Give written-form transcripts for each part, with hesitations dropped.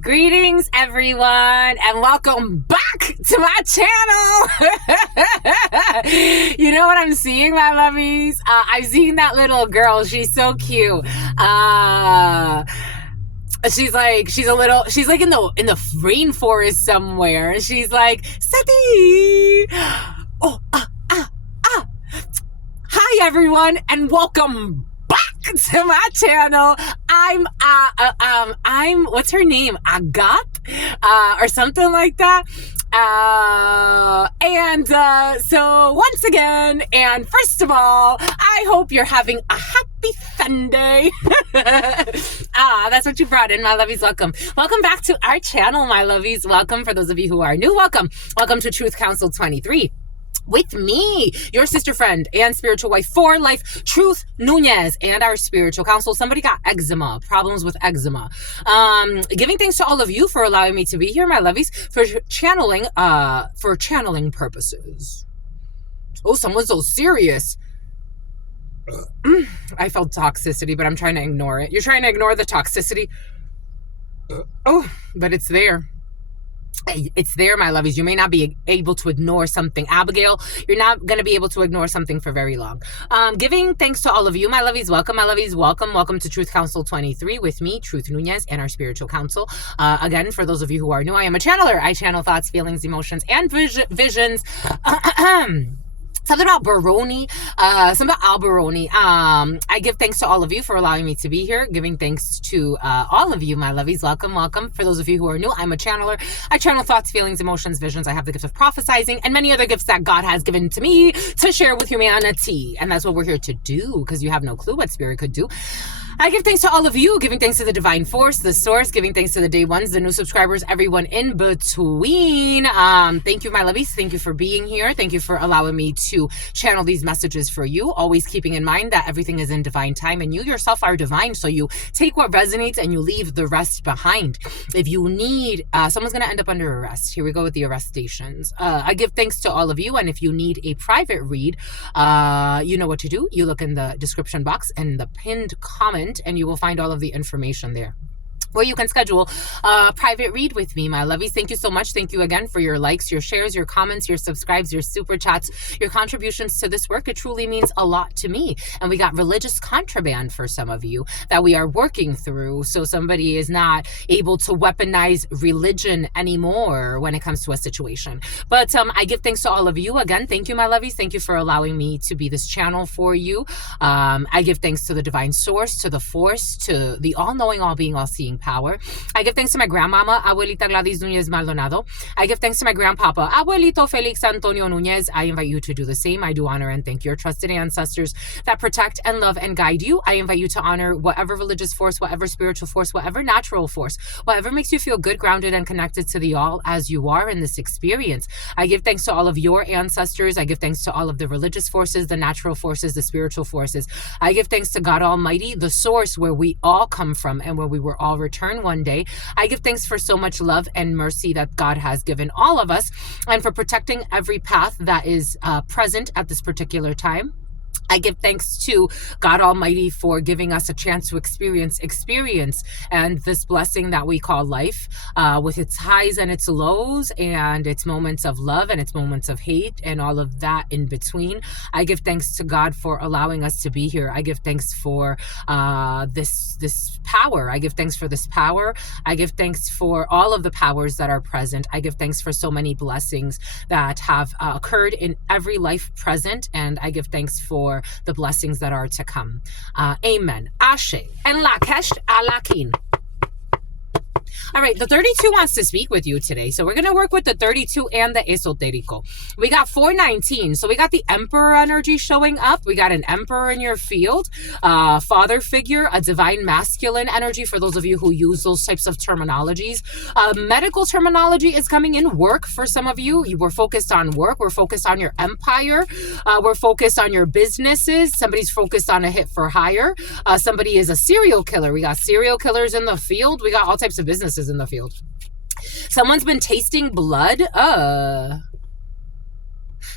Greetings, everyone, and welcome back to my channel. You know what I'm seeing, my lovies? I'm seeing that little girl. She's so cute. She's like in the rainforest somewhere. She's like, Sati. Oh, Hi, everyone, and welcome back to my channel. I'm what's her name? Agat, or something like that. So once again, and first of all, I hope you're having a happy Sunday. That's what you brought in, my lovies. Welcome. Welcome back to our channel, my lovies. Welcome for those of you who are new. Welcome. Welcome to Truth Council 23. With me, your sister friend and spiritual wife for life, Truth Nunez, and our spiritual counsel. Somebody got eczema, problems with eczema. Giving thanks to all of you for allowing me to be here, my lovies, for channeling purposes. Oh, someone's so serious. I felt toxicity, but I'm trying to ignore it. You're trying to ignore the toxicity. Oh, but it's there. It's there, my lovies. You may not be able to ignore something. Abigail, you're not going to be able to ignore something for very long. Giving thanks to all of you, my lovies. Welcome, my lovies. Welcome. Welcome to Truth Council 23 with me, Truth Nunez, and our spiritual counsel. Again, for those of you who are new, I am a channeler. I channel thoughts, feelings, emotions, and visions. Something about Baroni, something about Alberoni. I give thanks to all of you for allowing me to be here. Giving thanks to all of you, my lovies. Welcome, welcome. For those of you who are new, I'm a channeler. I channel thoughts, feelings, emotions, visions. I have the gift of prophesizing and many other gifts that God has given to me to share with humanity. And that's what we're here to do, because you have no clue what spirit could do. I give thanks to all of you, giving thanks to the divine force, the source, giving thanks to the day ones, the new subscribers, everyone in between. Thank you, my lovies. Thank you for being here. Thank you for allowing me to channel these messages for you. Always keeping in mind that everything is in divine time and you yourself are divine. So you take what resonates and you leave the rest behind. If you need, someone's going to end up under arrest. Here we go with the arrestations. I give thanks to all of you. And if you need a private read, you know what to do. You look in the description box and the pinned comment, and you will find all of the information there, where you can schedule a private read with me, my lovies. Thank you so much. Thank you again for your likes, your shares, your comments, your subscribes, your super chats, your contributions to this work. It truly means a lot to me. And we got religious contraband for some of you that we are working through, so somebody is not able to weaponize religion anymore when it comes to a situation. But I give thanks to all of you. Again, thank you, my lovies. Thank you for allowing me to be this channel for you. I give thanks to the divine source, to the force, to the all-knowing, all-being, all-seeing power. I give thanks to my grandmama, Abuelita Gladys Nunez Maldonado. I give thanks to my grandpapa, Abuelito Felix Antonio Nunez. I invite you to do the same. I do honor and thank your trusted ancestors that protect and love and guide you. I invite you to honor whatever religious force, whatever spiritual force, whatever natural force, whatever makes you feel good, grounded, and connected to the all as you are in this experience. I give thanks to all of your ancestors. I give thanks to all of the religious forces, the natural forces, the spiritual forces. I give thanks to God Almighty, the source where we all come from and where we were all return one day. I give thanks for so much love and mercy that God has given all of us, and for protecting every path that is present at this particular time. I give thanks to God Almighty for giving us a chance to experience and this blessing that we call life, with its highs and its lows and its moments of love and its moments of hate and all of that in between. I give thanks to God for allowing us to be here. I give thanks for this power. I give thanks for this power. I give thanks for all of the powers that are present. I give thanks for so many blessings that have occurred in every life present, and I give thanks for the blessings that are to come. Amen. Ashe. En la kesh alakin. All right, the 32 wants to speak with you today. So we're going to work with the 32 and the esoterico. We got 419. So we got the emperor energy showing up. We got an emperor in your field, father figure, a divine masculine energy for those of you who use those types of terminologies. Medical terminology is coming in. Work for some of you. You were focused on work. We're focused on your empire. We're focused on your businesses. Somebody's focused on a hit for hire. Somebody is a serial killer. We got serial killers in the field. We got all types of businesses in the field. Someone's been tasting blood.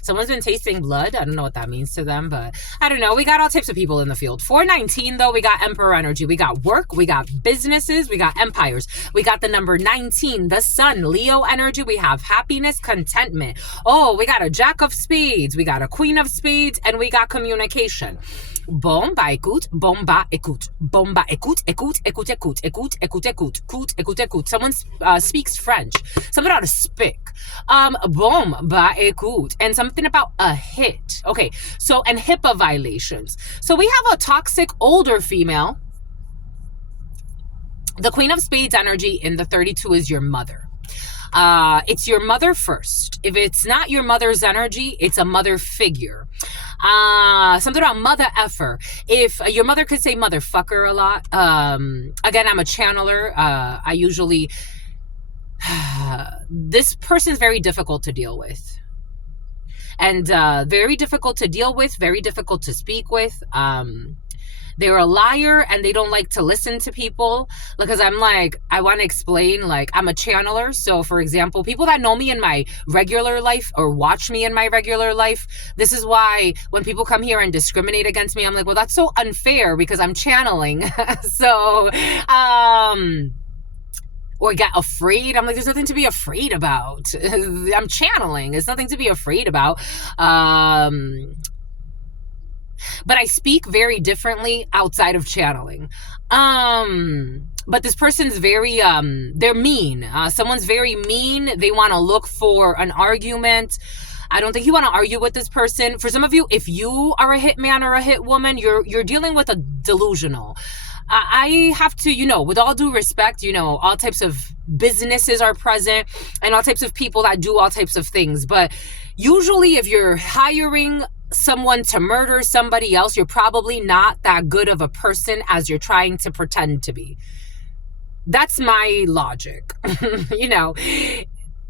Someone's been tasting blood. I don't know what that means to them, but I don't know. We got all types of people in the field. 419, though, we got Emperor energy. We got work. We got businesses. We got empires. We got the number 19, the sun, Leo energy. We have happiness, contentment. Oh, we got a Jack of Spades. We got a Queen of Spades, and we got communication. Bomba écoute, bomba écoute, bomba écoute, écoute, écoute, écoute, écoute, écoute, écoute, écoute, écoute, écoute. Someone speaks French. Something about to speak. Bomba écoute, and something about a hit. Okay, so and HIPAA violations. So we have a toxic older female. The Queen of Spades energy in the 32 is your mother. It's your mother first. If it's not your mother's energy, it's a mother figure. Something about mother effer. If your mother could say motherfucker a lot. Again, I'm a channeler. I usually, this person's very difficult to deal with. And very difficult to deal with, very difficult to speak with. They're a liar and they don't like to listen to people because I'm like, I want to explain, like, I'm a channeler. So for example, people that know me in my regular life or watch me in my regular life, this is why when people come here and discriminate against me, I'm like, well, that's so unfair because I'm channeling. So, or get afraid. I'm like, there's nothing to be afraid about. I'm channeling. There's nothing to be afraid about. But I speak very differently outside of channeling. But this person's very, they're mean. Someone's very mean. They want to look for an argument. I don't think you want to argue with this person. For some of you, if you are a hitman or a hit woman, you're dealing with a delusional. I have to, with all due respect, all types of businesses are present and all types of people that do all types of things. But usually if you're hiring someone to murder somebody else, you're probably not that good of a person as you're trying to pretend to be. That's my logic.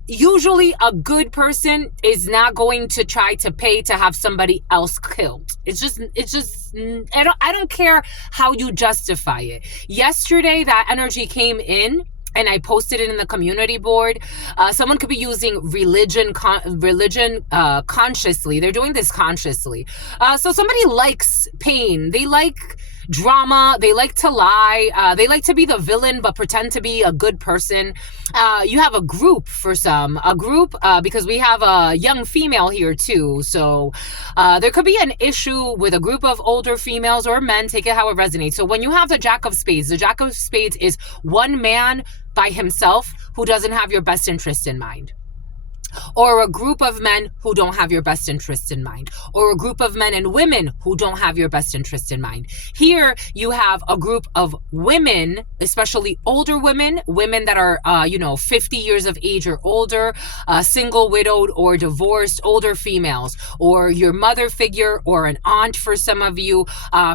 Usually a good person is not going to try to pay to have somebody else killed. It's just I don't care how you justify it. Yesterday that energy came in and I posted it in the community board. Someone could be using religion consciously. They're doing this consciously. So somebody likes pain. They like drama. They like to lie. They like to be the villain but pretend to be a good person. You have a group for some. Because we have a young female here too. So there could be an issue with a group of older females or men. Take it how it resonates. So when you have the Jack of Spades is one man by himself who doesn't have your best interest in mind. Or a group of men who don't have your best interest in mind, or a group of men and women who don't have your best interest in mind. Here you have a group of women, especially older women that are 50 years of age or older, single, widowed, or divorced, older females, or your mother figure or an aunt for some of you.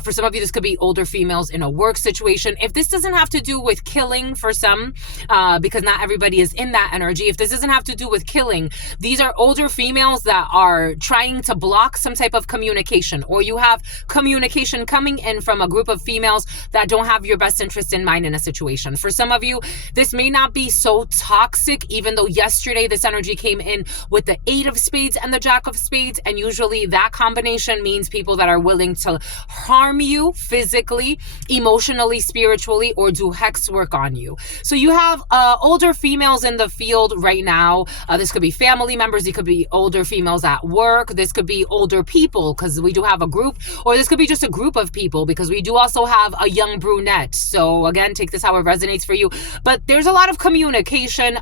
For some of you, this could be older females in a work situation. If this doesn't have to do with killing for some, because not everybody is in that energy. If this doesn't have to do with killing, these are older females that are trying to block some type of communication, or you have communication coming in from a group of females that don't have your best interest in mind in a situation. For some of you, this may not be so toxic, even though yesterday this energy came in with the 8 of Spades and the Jack of Spades, and usually that combination means people that are willing to harm you physically, emotionally, spiritually, or do hex work on you. So you have older females in the field right now. This could be family members. It could be older females at work. This could be older people because we do have a group, or this could be just a group of people because we do also have a young brunette. So again, take this how it resonates for you. But there's a lot of communication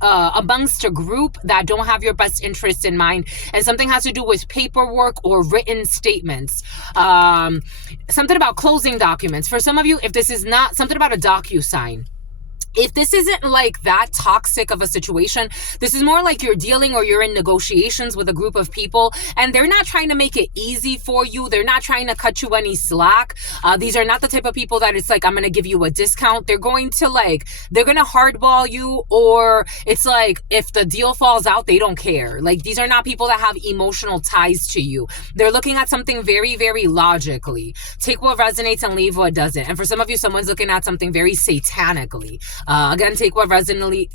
amongst a group that don't have your best interest in mind, and something has to do with paperwork or written statements. Something about closing documents. For some of you, if this is not something about a DocuSign, if this isn't like that toxic of a situation, this is more like you're dealing or you're in negotiations with a group of people and they're not trying to make it easy for you. They're not trying to cut you any slack. These are not the type of people that it's like, I'm going to give you a discount. They're going to hardball you, or it's like if the deal falls out, they don't care. Like, these are not people that have emotional ties to you. They're looking at something very, very logically. Take what resonates and leave what doesn't. And for some of you, someone's looking at something very satanically. Again, take what resonantly,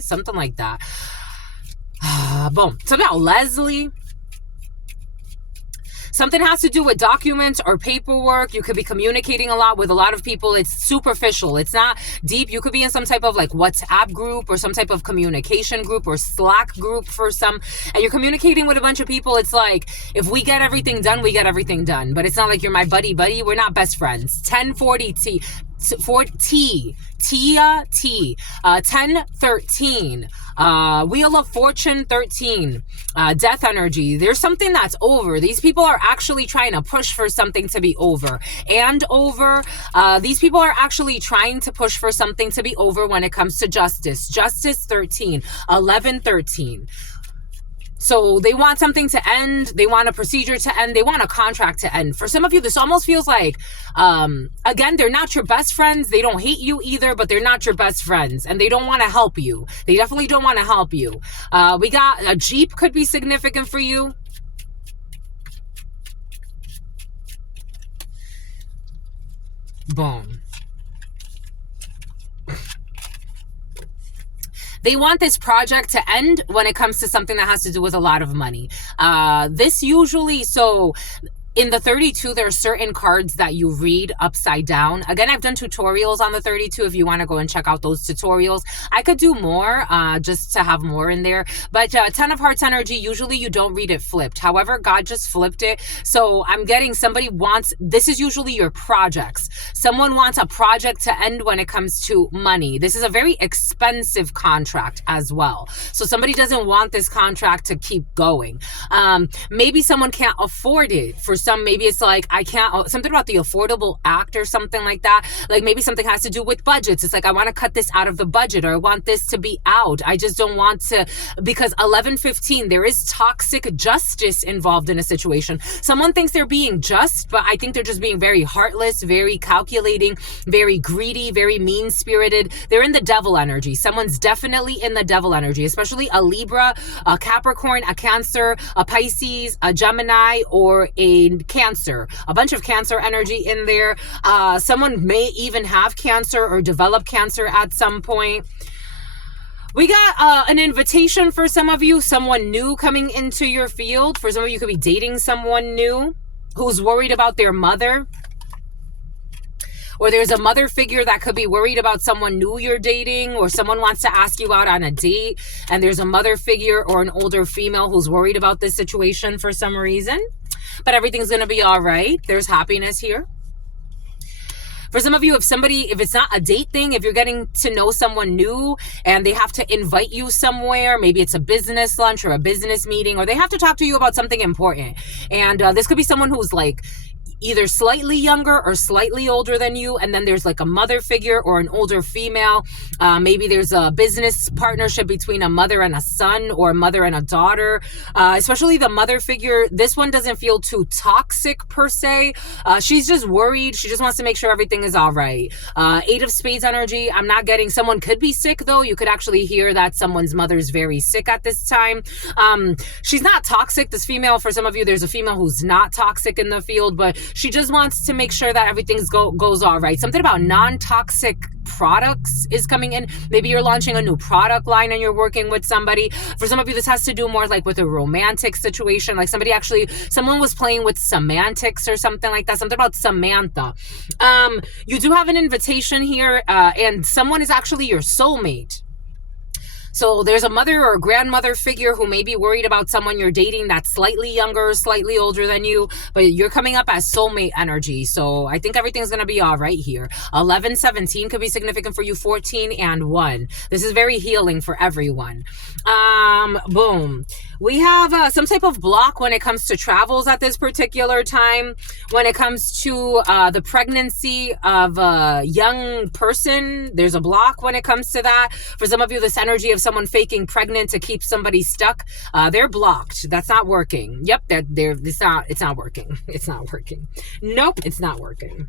something like that. Boom. So now Leslie. Something has to do with documents or paperwork. You could be communicating a lot with a lot of people. It's superficial. It's not deep. You could be in some type of like WhatsApp group or some type of communication group or Slack group for some, and you're communicating with a bunch of people. It's like, if we get everything done, we get everything done. But it's not like you're my buddy. We're not best friends. 1040 T. 1013, Wheel of Fortune 13, death energy. There's something that's over. These people are actually trying to push for something to be over and over. These people are actually trying to push for something to be over when it comes to justice. Justice 13, 1113. So they want something to end. They want a procedure to end. They want a contract to end. For some of you, this almost feels like, again, they're not your best friends. They don't hate you either, but they're not your best friends. And they don't want to help you. They definitely don't want to help you. We got a Jeep could be significant for you. Boom. They want this project to end when it comes to something that has to do with a lot of money. This usually, so in the 32, there are certain cards that you read upside down. Again, I've done tutorials on the 32 if you want to go and check out those tutorials. I could do more just to have more in there. But 10 of Hearts energy, usually you don't read it flipped. However, God just flipped it. So I'm getting somebody wants, this is usually your projects. Someone wants a project to end when it comes to money. This is a very expensive contract as well. So somebody doesn't want this contract to keep going. Maybe someone can't afford it. For some, maybe it's like, I can't, something about the Affordable Act or something like that. Like maybe something has to do with budgets. It's like, I want to cut this out of the budget, or I want this to be out. I just don't want to, because 1115, there is toxic justice involved in a situation. Someone thinks they're being just, but I think they're just being very heartless, very calculating, very greedy, very mean-spirited. They're in the devil energy. Someone's definitely in the devil energy, especially a Libra, a Capricorn, a Cancer, a Pisces, a Gemini, or a Cancer. A bunch of Cancer energy in there. Someone may even have Cancer or develop Cancer at some point. We got an invitation for some of you, someone new coming into your field. For some of you, could be dating someone new who's worried about their mother. Or there's a mother figure that could be worried about someone new you're dating, or someone wants to ask you out on a date, and there's a mother figure or an older female who's worried about this situation for some reason. But everything's going to be all right. There's happiness here. For some of you, if it's not a date thing, if you're getting to know someone new and they have to invite you somewhere, maybe it's a business lunch or a business meeting, or they have to talk to you about something important. And this could be someone who's like either slightly younger or slightly older than you, and then there's like a mother figure or an older female. Maybe there's a business partnership between a mother and a son, or a mother and a daughter. Especially the mother figure, this one doesn't feel too toxic per se. She's just worried. She just wants to make sure everything is all right. 8 of Spades energy, I'm not getting, someone could be sick though. You could actually hear that someone's mother's very sick at this time. She's not toxic, this female. For some of you, there's a female who's not toxic in the field, but she just wants to make sure that everything goes all right. Something about non-toxic products is coming in. Maybe you're launching a new product line and you're working with somebody. For some of you, this has to do more like with a romantic situation. Like someone was playing with semantics or something like that. Something about Samantha. You do have an invitation here, and someone is actually your soulmate. So there's a mother or a grandmother figure who may be worried about someone you're dating that's slightly younger, slightly older than you, but you're coming up as soulmate energy. So I think everything's going to be all right here. 11-17 could be significant for you. 14 and 1. This is very healing for everyone. Boom. We have some type of block when it comes to travels at this particular time. When it comes to the pregnancy of a young person, there's a block when it comes to that. For some of you, this energy of someone faking pregnant to keep somebody stuck, they're blocked. That's not working. Yep, it's not working. It's not working. Nope, it's not working.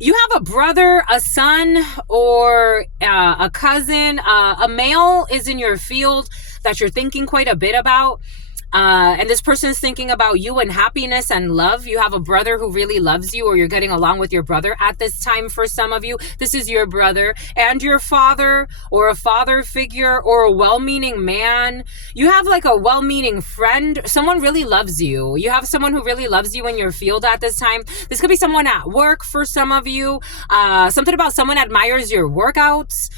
You have a brother, a son, or a cousin, a male is in your field that you're thinking quite a bit about. And this person is thinking about you and happiness and love. You have a brother who really loves you, or you're getting along with your brother at this time. For some of you, this is your brother and your father, or a father figure, or a well-meaning man. You have like a well-meaning friend. Someone really loves you. You have someone who really loves you in your field at this time. This could be someone at work for some of you. Something about someone admires your workouts.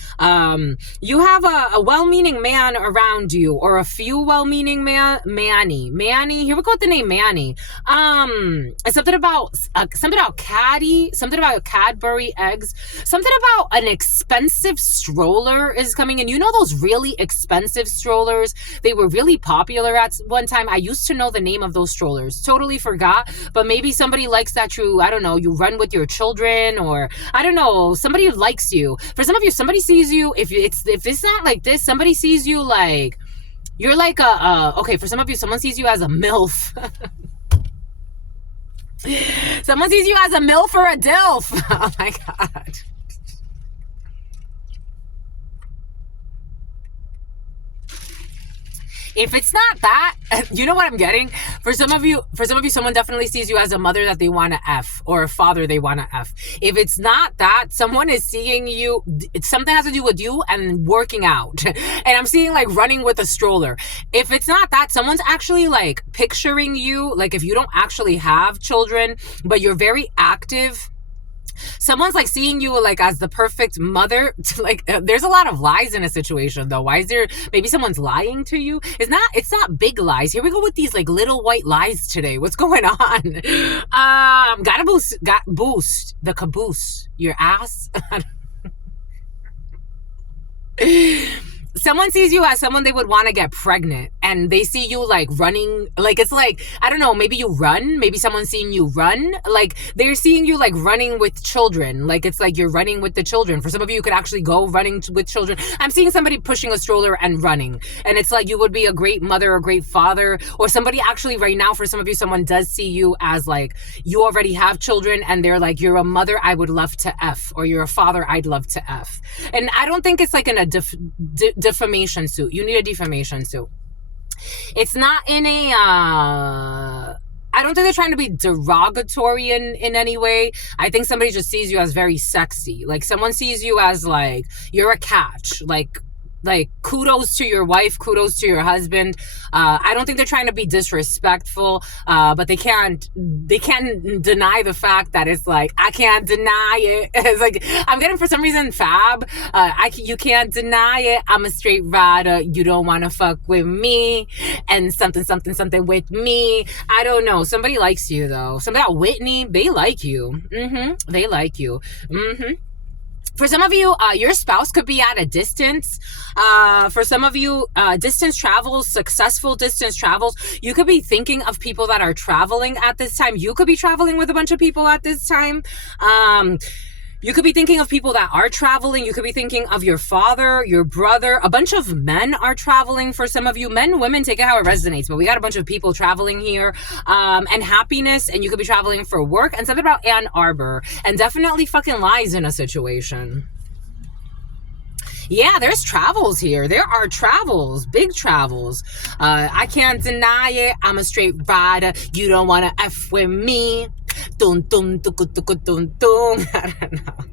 You have a well-meaning man around you, or a few well-meaning Manny. Here we go with the name Manny. Something about Caddy, something about Cadbury eggs, something about an expensive stroller is coming in. You know those really expensive strollers? They were really popular at one time. I used to know the name of those strollers. Totally forgot, but maybe somebody likes that I don't know, you run with your children, or I don't know, somebody likes you. For some of you, somebody sees you, if it's not like this, somebody sees you like, you're like okay, for some of you, someone sees you as a MILF. Someone sees you as a MILF or a DILF. Oh my God. If it's not that, you know what I'm getting? For some of you, someone definitely sees you as a mother that they want to F, or a father they want to F. If it's not that, someone is seeing you, something has to do with you and working out. And I'm seeing like running with a stroller. If it's not that, someone's actually like picturing you, like if you don't actually have children, but you're very active. Someone's like seeing you like as the perfect mother. Like there's a lot of lies in a situation though. Why is there, maybe someone's lying to you? It's not big lies. Here we go with these like little white lies today. What's going on? Got boost the caboose, your ass. Someone sees you as someone they would want to get pregnant, and they see you like running, like it's like, I don't know, maybe you run, maybe someone's seeing you run, like they're seeing you like running with children, like it's like you're running with the children. For some of you, you could actually go running with children. I'm seeing somebody pushing a stroller and running, and it's like you would be a great mother, a great father, or somebody actually right now, for some of you, someone does see you as like you already have children, and they're like, you're a mother I would love to F, or you're a father I'd love to F. And I don't think it's like in a defamation suit. You need a defamation suit. It's not in a I don't think they're trying to be derogatory in any way. I think somebody just sees you as very sexy. Like someone sees you as like you're a catch. Like kudos to your wife, kudos to your husband. I don't think they're trying to be disrespectful, but they can't deny the fact that it's like, I can't deny it. It's like, I'm getting for some reason fab. You can't deny it. I'm a straight rider. You don't want to fuck with me, and something with me. I don't know. Somebody likes you though. Somebody at Whitney, they like you. They like you. For some of you, your spouse could be at a distance. For some of you, distance travels, successful distance travels. You could be thinking of people that are traveling at this time. You could be traveling with a bunch of people at this time. You could be thinking of people that are traveling. You could be thinking of your father, your brother. A bunch of men are traveling for some of you. Men, women, take it how it resonates. But we got a bunch of people traveling here. And happiness. And you could be traveling for work. And something about Ann Arbor. And definitely fucking lies in a situation. Yeah, there's travels here. There are travels. Big travels. I can't deny it. I'm a straight rider. You don't want to F with me. Dun, dun, dun, dun, dun, dun, dun. I don't know.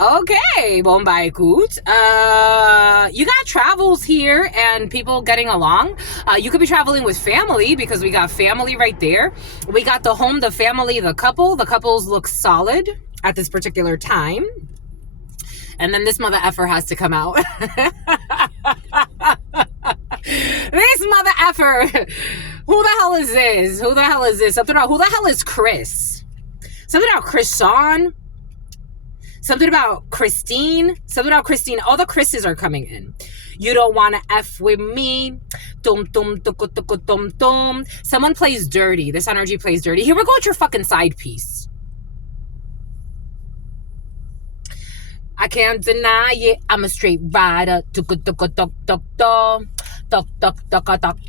Okay, Bombay Coot. You got travels here and people getting along. You could be traveling with family because we got family right there. We got the home, the family, the couple. The couples look solid at this particular time. And then this mother effer has to come out. This mother effer. Who the hell is this? Who the hell is this? Something about, who the hell is Chris? Something about Chrison. Something about Christine. Something about Christine. All the Chris's are coming in. You don't want to F with me. Dum, dum, dum, dum, dum, dum. Someone plays dirty. This energy plays dirty. Here we go with your fucking side piece. I can't deny it. I'm a straight rider. Tuk tuk tuk tuk tuk tuk tuk tuk tuk tuk tuk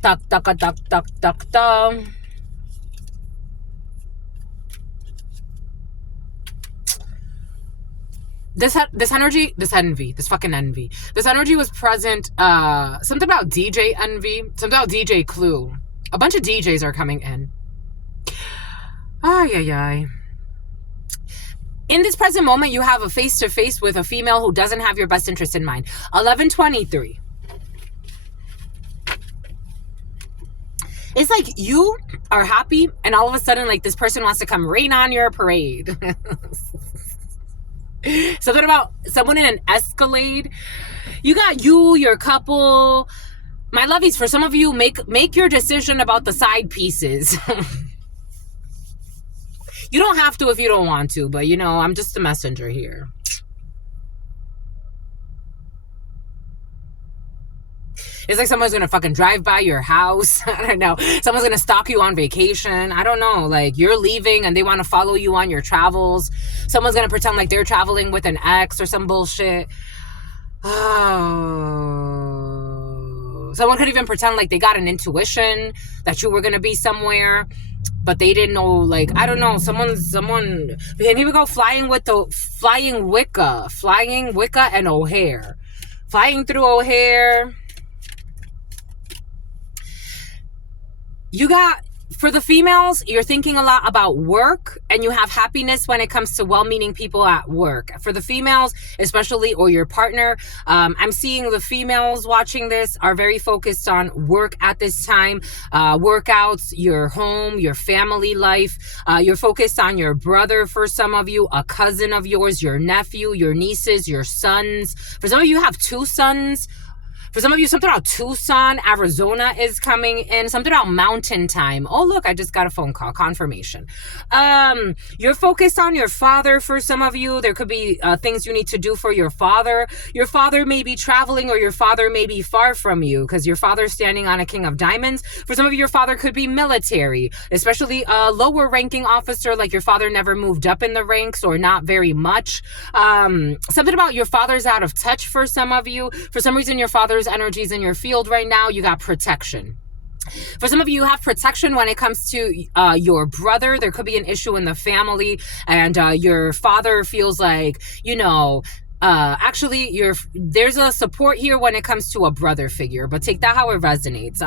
tuk tuk tuk tuk tuk tuk. this energy, this envy, this fucking envy. This energy was present. Something about DJ envy, something about DJ Clue. A bunch of DJs are coming in. Ay, ay, ay. In this present moment, you have a face-to-face with a female who doesn't have your best interest in mind. 1123. It's like you are happy, and all of a sudden, like, this person wants to come rain on your parade. Something about someone in an Escalade. You got your couple. My lovies, for some of you, make your decision about the side pieces. You don't have to if you don't want to, but, you know, I'm just the messenger here. It's like someone's going to fucking drive by your house. I don't know. Someone's going to stalk you on vacation. I don't know. Like, you're leaving and they want to follow you on your travels. Someone's going to pretend like they're traveling with an ex or some bullshit. Oh. Someone could even pretend like they got an intuition that you were going to be somewhere, but they didn't know, like, I don't know, someone, and here we go, flying Wicca and O'Hare. Flying through O'Hare. You got, for the females, you're thinking a lot about work, and you have happiness when it comes to well-meaning people at work. For the females, especially, or your partner, I'm seeing the females watching this are very focused on work at this time. Workouts, your home, your family life. You're focused on your brother for some of you, a cousin of yours, your nephew, your nieces, your sons. For some of you, have 2 sons. For some of you, something about Tucson, Arizona is coming in. Something about mountain time. Oh, look, I just got a phone call. Confirmation. You're focused on your father for some of you. There could be things you need to do for your father. Your father may be traveling, or your father may be far from you because your father's standing on a King of Diamonds. For some of you, your father could be military, especially a lower ranking officer, like your father never moved up in the ranks or not very much. Something about your father's out of touch for some of you. For some reason, your father's energies in your field right now. You got protection. For some of you, you have protection when it comes to your brother. There could be an issue in the family, and your father feels like, you know, actually there's a support here when it comes to a brother figure, but take that how it resonates.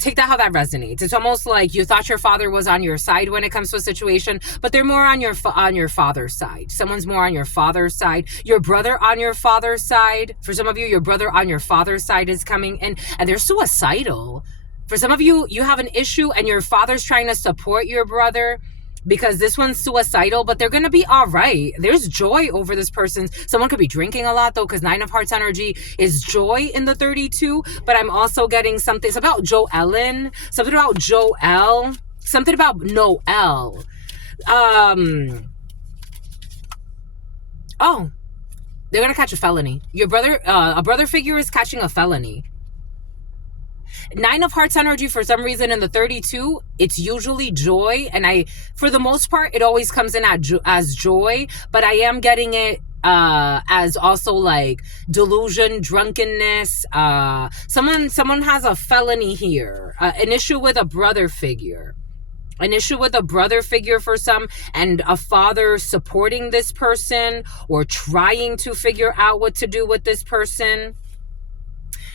Take that how that resonates. It's almost like you thought your father was on your side when it comes to a situation, but they're more on your father's side. Someone's more on your father's side. Your brother on your father's side. For some of you, your brother on your father's side is coming in, and they're suicidal. For some of you, you have an issue and your father's trying to support your brother, because this one's suicidal, but they're going to be all right. There's joy over this person. Someone could be drinking a lot, though, because 9 of Hearts energy is joy in the 32. But I'm also getting something about Joellen, something about Joel, something about Noel. Oh, they're going to catch a felony. Your brother, a brother figure is catching a felony. 9 of Hearts energy, for some reason in the 32, it's usually joy, and for the most part, it always comes in as joy, but I am getting it as also like delusion, drunkenness. Someone has a felony here, an issue with a brother figure. An issue with a brother figure for some, and a father supporting this person or trying to figure out what to do with this person.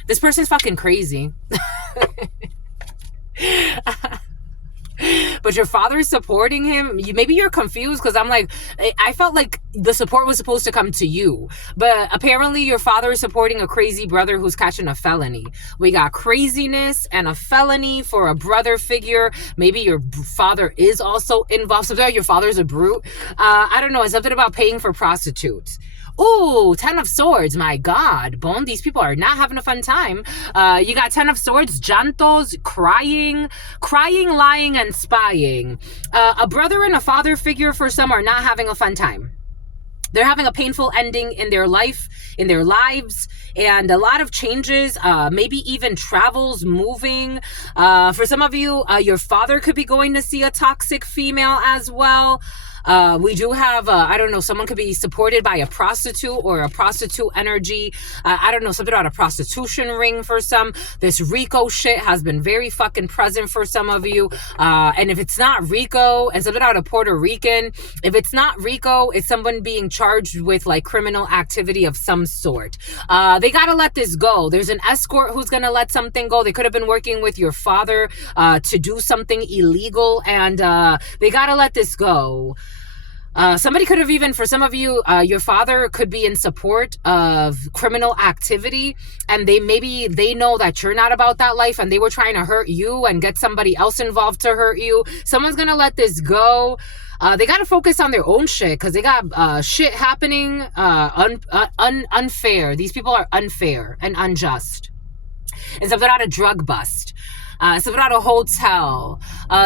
This person's fucking crazy. But your father's supporting him. Maybe you're confused, because I'm like, I felt like the support was supposed to come to you. But apparently your father is supporting a crazy brother who's catching a felony. We got craziness and a felony for a brother figure. Maybe your father is also involved. Something like your father's a brute. I don't know. It's something about paying for prostitutes. Ooh, 10 of Swords. My God. Bone, these people are not having a fun time. You got 10 of Swords, Jantos, crying, lying, and spying. A brother and a father figure for some are not having a fun time. They're having a painful ending in their life, in their lives, and a lot of changes, maybe even travels, moving. For some of you, your father could be going to see a toxic female as well. We do have, I don't know, someone could be supported by a prostitute or a prostitute energy. I don't know, something about a prostitution ring for some. This Rico shit has been very fucking present for some of you. And if it's not Rico, and something about a Puerto Rican, if it's not Rico, it's someone being charged with like criminal activity of some sort. They gotta let this go. There's an escort who's gonna let something go. They could have been working with your father to do something illegal, and they gotta let this go. Somebody could have even, for some of you, your father could be in support of criminal activity, and they know that you're not about that life, and they were trying to hurt you and get somebody else involved to hurt you. Someone's gonna let this go. They got to focus on their own shit, because they got shit happening unfair. These people are unfair and unjust. And something about a drug bust. Something about a hotel.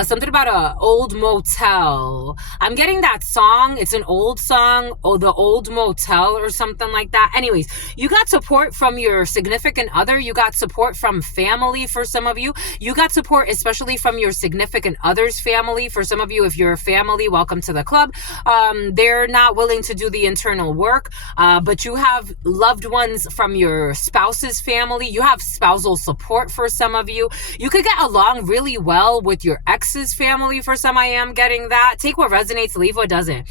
Something about an old motel. I'm getting that song. It's an old song. Oh, the old motel or something like that. Anyways, you got support from your significant other. You got support from family for some of you. You got support especially from your significant other's family. For some of you, if you're a family, welcome to the club. They're not willing to do the internal work, but you have loved ones from your spouse's family. You have spousal support for some of you. You could get along really well with your ex's family. For some, I am getting that. Take what resonates, leave what doesn't.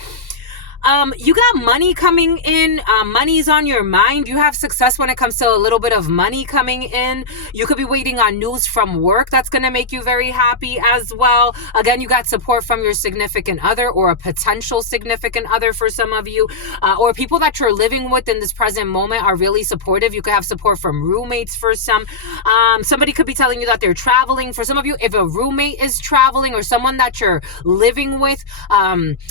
You got money coming in. Money's on your mind. You have success when it comes to a little bit of money coming in. You could be waiting on news from work that's going to make you very happy as well. Again, you got support from your significant other or a potential significant other for some of you, or people that you're living with in this present moment are really supportive. You could have support from roommates for some. Somebody could be telling you that they're traveling. For some of you, if a roommate is traveling or someone that you're living with,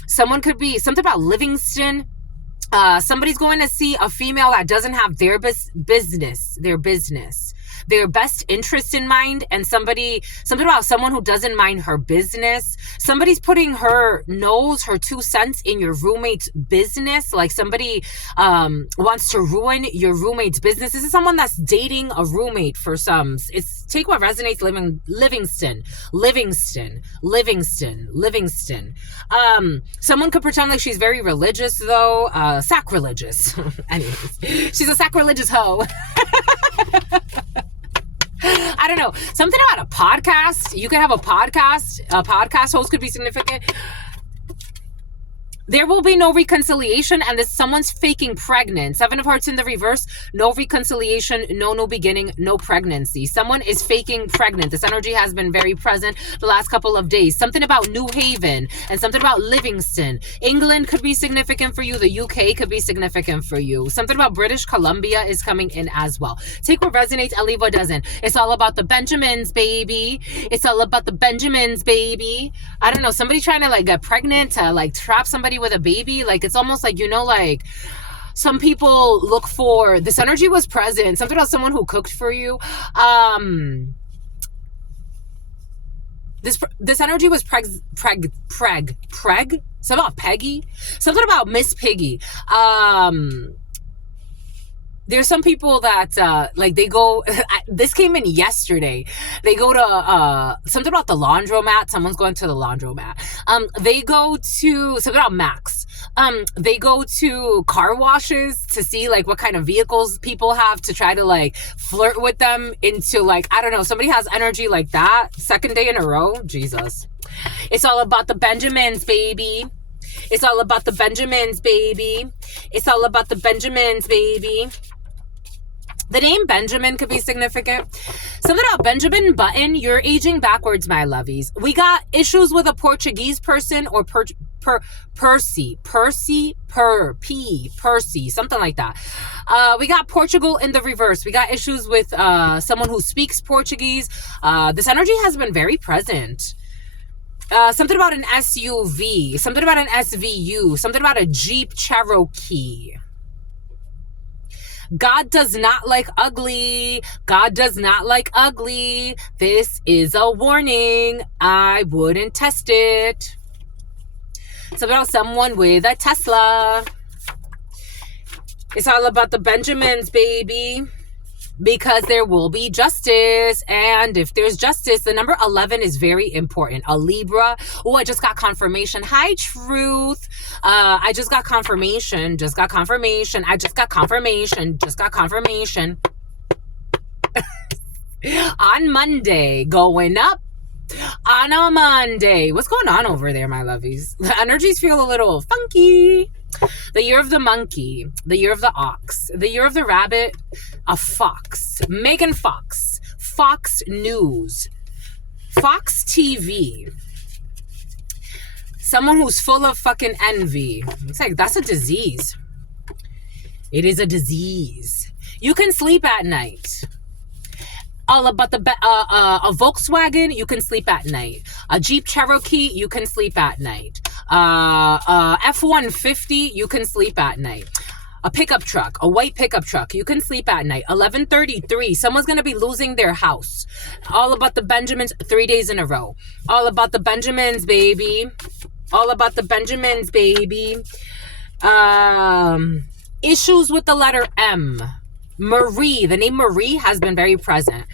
someone could be something about Livingston. Somebody's going to see a female that doesn't have their business, their best interest in mind, and something about someone who doesn't mind her business. Somebody's putting her 2 cents in your roommate's business. Like somebody wants to ruin your roommate's business. This is someone that's dating a roommate for some. It's take what resonates. Livingston. Someone could pretend like she's very religious though. Sacrilegious. Anyways, she's a sacrilegious hoe. I don't know. Something about a podcast. You could have a podcast. A podcast host could be significant. There will be no reconciliation, and someone's faking pregnant. 7 of Hearts in the reverse. No reconciliation, no new beginning, no pregnancy. Someone is faking pregnant. This energy has been very present the last couple of days. Something about New Haven and something about Livingston. England could be significant for you. The UK could be significant for you. Something about British Columbia is coming in as well. Take what resonates and leave what doesn't. It's all about the Benjamins, baby. It's all about the Benjamins, baby. I don't know. Somebody trying to like get pregnant to like trap somebody with a baby. Like it's almost like, you know, like some people look for this energy was present. Something about someone who cooked for you. This energy was something about Peggy, something about Miss Piggy. There's some people that, like, they go, this came in yesterday. They go to, something about the laundromat. Someone's going to the laundromat. They go to, something about Max. They go to car washes to see, like, what kind of vehicles people have to try to, like, flirt with them into, like, I don't know. Somebody has energy like that. 2nd day in a row. Jesus. It's all about the Benjamins, baby. It's all about the Benjamins, baby. It's all about the Benjamins, baby. The name Benjamin could be significant. Something about Benjamin Button. You're aging backwards, my lovies. We got issues with a Portuguese person or Percy, something like that. We got Portugal in the reverse. We got issues with someone who speaks Portuguese. This energy has been very present. Something about an SUV, something about an SVU, something about a Jeep Cherokee. God does not like ugly. God does not like ugly. This is a warning. I wouldn't test it. Something about someone with a Tesla. It's all about the Benjamins, baby. because there will be justice. And if there's justice, the number 11 is very important. A Libra. Oh, I just got confirmation. Hi, Truth. I just got confirmation. Just got confirmation. I just got confirmation. Just got confirmation. On Monday, going up on a Monday. What's going on over there, my lovies? The energies feel a little funky. The year of the monkey, the year of the ox, the year of the rabbit, a fox, Megan Fox, Fox News, Fox TV, someone who's full of fucking envy. It's like, that's a disease. It is a disease. You can sleep at night. All about a Volkswagen, you can sleep at night. A Jeep Cherokee, you can sleep at night. F-150, you can sleep at night. A pickup truck, a white pickup truck, you can sleep at night. 11:33, someone's going to be losing their house. All about the Benjamins, 3 days in a row. All about the Benjamins, baby. All about the Benjamins, baby. Issues with the letter M. Marie, the name Marie has been very present.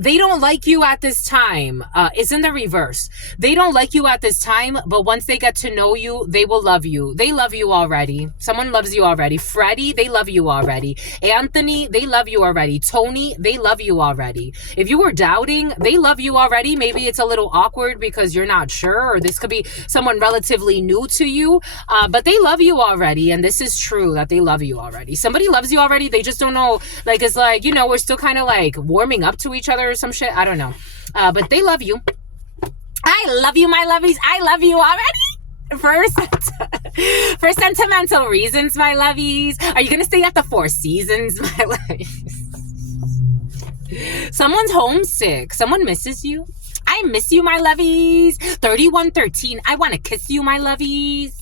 They don't like you at this time. It's in the reverse. They don't like you at this time, but once they get to know you, they will love you. They love you already. Someone loves you already. Freddie, they love you already. Anthony, they love you already. Tony, they love you already. If you were doubting, they love you already. Maybe it's a little awkward because you're not sure, or this could be someone relatively new to you, but they love you already, and this is true that they love you already. Somebody loves you already. They just don't know, like, it's like, you know, we're still kind of like warming up to each other or some shit. I don't know. But they love you. I love you, my lovies. I love you already. For sentimental reasons, my lovies. Are you going to stay at the Four Seasons, my lovies? Someone's homesick. Someone misses you. I miss you, my lovies. 3113. I want to kiss you, my lovies.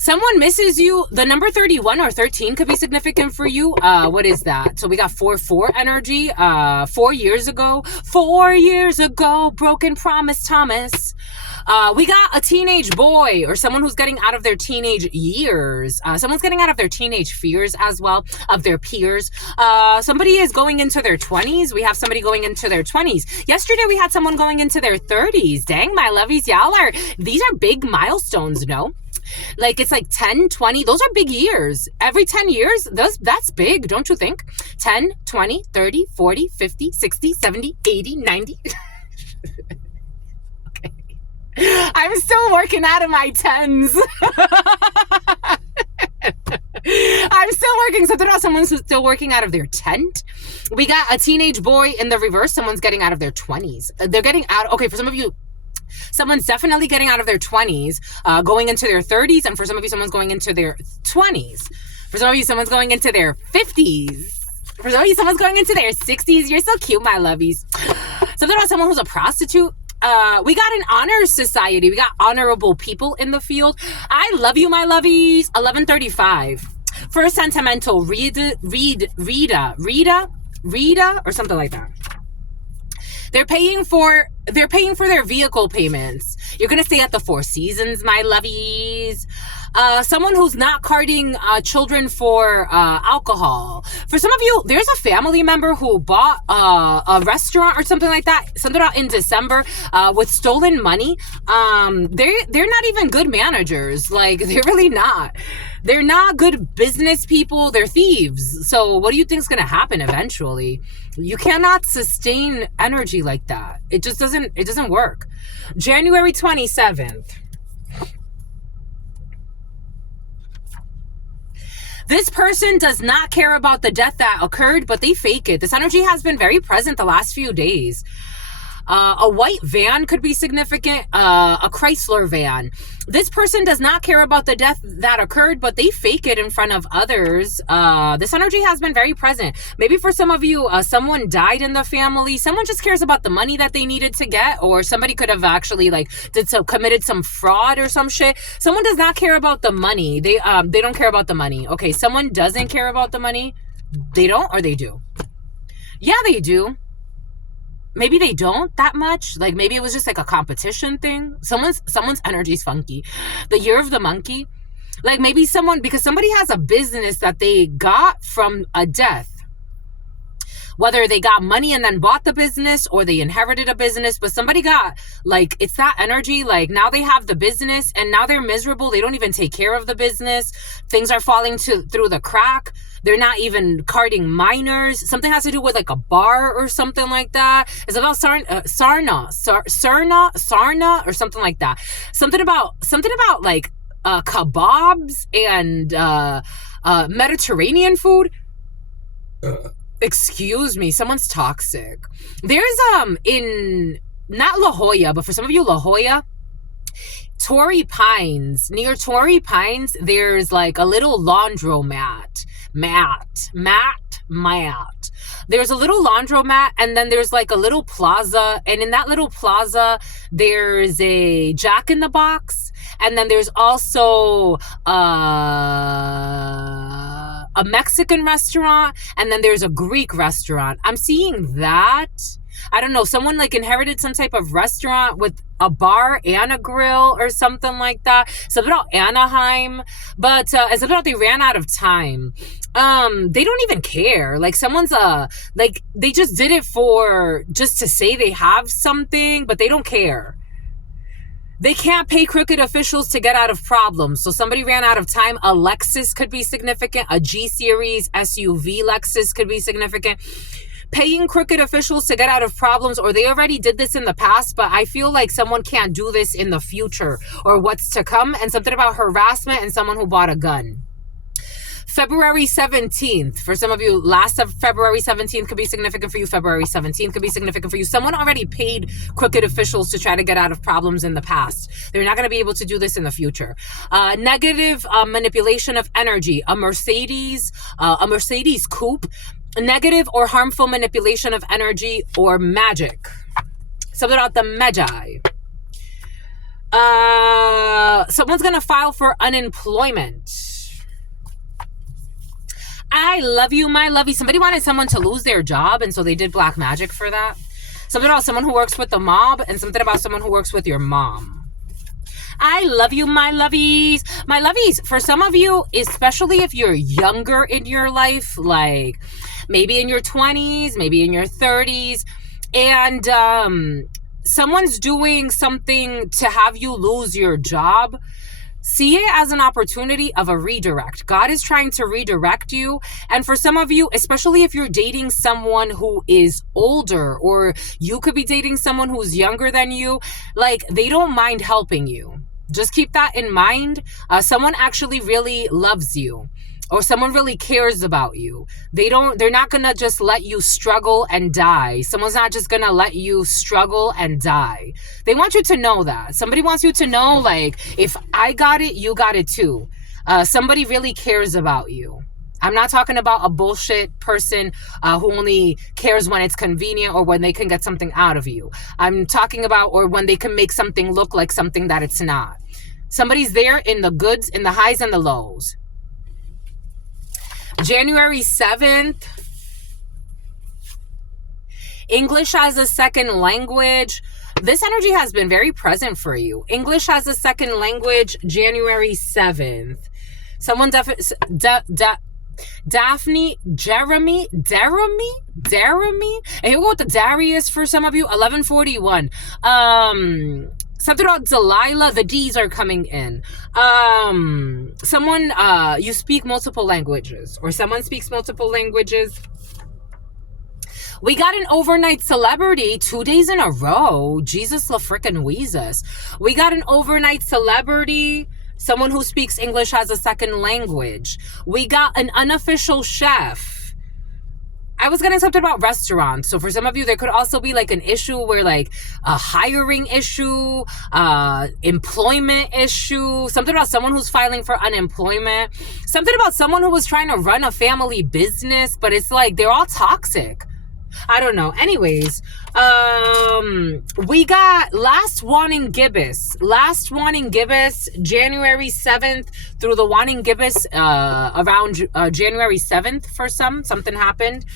Someone misses you. The number 31 or 13 could be significant for you. What is that? So we got 4-4 energy. 4 years ago. 4 years ago. Broken promise, Thomas. We got a teenage boy, or someone who's getting out of their teenage years. Someone's getting out of their teenage fears as well, of their peers. Somebody is going into their 20s. We have somebody going into their 20s. Yesterday, we had someone going into their 30s. Dang, my lovies, these are big milestones, no? Like, it's like 10, 20. Those are big years. Every 10 years, that's big, don't you think? 10, 20, 30, 40, 50, 60, 70, 80, 90. Okay. I'm still working out of my 10s. I'm still working. So there are someone who's still working out of their tent. We got a teenage boy in the reverse. Someone's getting out of their 20s. They're getting out. Okay, for some of you, someone's definitely getting out of their 20s, going into their 30s. And for some of you, someone's going into their 20s. For some of you, someone's going into their 50s. For some of you, someone's going into their 60s. You're so cute, my lovies. Something about someone who's a prostitute. We got an honor society. We got honorable people in the field. I love you, my lovies. 11:35. For a sentimental, Rita, or something like that. They're paying for their vehicle payments. You're going to stay at the Four Seasons, my lovies. Someone who's not carding children for alcohol. For some of you, there's a family member who bought a restaurant or something like that, something out in December, with stolen money. They're not even good managers. Like, they're really not. They're not good business people. They're thieves. So what do you think is going to happen eventually? You cannot sustain energy like that. It just doesn't work. January 27th. This person does not care about the death that occurred, but they fake it. This energy has been very present the last few days. A white van could be significant, a Chrysler van. This person does not care about the death that occurred, but they fake it in front of others. This energy has been very present. Maybe for some of you, someone died in the family. Someone just cares about the money that they needed to get, or somebody could have actually committed some fraud or some shit. Someone does not care about the money. They don't care about the money. Okay, someone doesn't care about the money. They don't, or they do? Yeah, they do. Maybe they don't that much. Like, maybe it was just like a competition thing. Someone's energy's funky. The year of the monkey. Like, maybe because somebody has a business that they got from a death. whether they got money and then bought the business or they inherited a business, but somebody got, like, it's that energy, like now they have the business and now they're miserable. They don't even take care of the business. Things are falling through the crack. They're not even carding minors. Something has to do with like a bar or something like that. It's about sarna or something like that. Something about like kebabs and Mediterranean food. Excuse me, someone's toxic. There's in not La Jolla, but for some of you, La Jolla, Torrey Pines, near Torrey Pines, there's like a little laundromat. There's a little laundromat, and then there's like a little plaza, and in that little plaza there's a Jack in the Box, and then there's also a Mexican restaurant, and then there's a Greek restaurant. I'm seeing that. I don't know, someone like inherited some type of restaurant with a bar and a grill or something like that. Something about Anaheim, but it's about they ran out of time. They don't even care. Like someone's like they just did it for just to say they have something, but they don't care. They can't pay crooked officials to get out of problems. So somebody ran out of time. A Lexus could be significant. A G-Series SUV Lexus could be significant. Paying crooked officials to get out of problems, or they already did this in the past, but I feel like someone can't do this in the future or what's to come. And something about harassment and someone who bought a gun. February 17th. For some of you, last of February 17th could be significant for you. February 17th could be significant for you. Someone already paid crooked officials to try to get out of problems in the past. They're not going to be able to do this in the future. Negative manipulation of energy. A Mercedes coupe. Negative or harmful manipulation of energy or magic. Something about the Magi. Someone's going to file for unemployment. I love you, my lovey. Somebody wanted someone to lose their job, and so they did black magic for that. Something about someone who works with the mob, and something about someone who works with your mom. I love you, my lovies. My lovies, for some of you, especially if you're younger in your life, like maybe in your 20s, maybe in your 30s, and someone's doing something to have you lose your job, see it as an opportunity of a redirect. God is trying to redirect you. And for some of you, especially if you're dating someone who is older, or you could be dating someone who's younger than you, like they don't mind helping you. Just keep that in mind. Someone actually really loves you, or someone really cares about you. They're not gonna just let you struggle and die. Someone's not just gonna let you struggle and die. They want you to know that. Somebody wants you to know, like, if I got it, you got it too. Somebody really cares about you. I'm not talking about a bullshit person who only cares when it's convenient or when they can get something out of you. I'm talking about, or when they can make something look like something that it's not. Somebody's there in the goods, in the highs and the lows. January 7th, English as a second language. This energy has been very present for you. English as a second language, January 7th. Someone Daphne, Jeremy. And here we go with the Darius for some of you, 1141. Something about Delilah, the D's are coming in. Someone, you speak multiple languages, or someone speaks multiple languages. We got an overnight celebrity 2 days in a row. Jesus la frickin' Weezus. We got an overnight celebrity, someone who speaks English as a second language. We got an unofficial chef. I was getting something about restaurants. So for some of you, there could also be like an issue where like a hiring issue, employment issue, something about someone who's filing for unemployment, something about someone who was trying to run a family business, but it's like they're all toxic. I don't know. Anyways, we got Last Wanting Gibbous, January 7th through the Wanting Gibbous, around January 7th for something happened.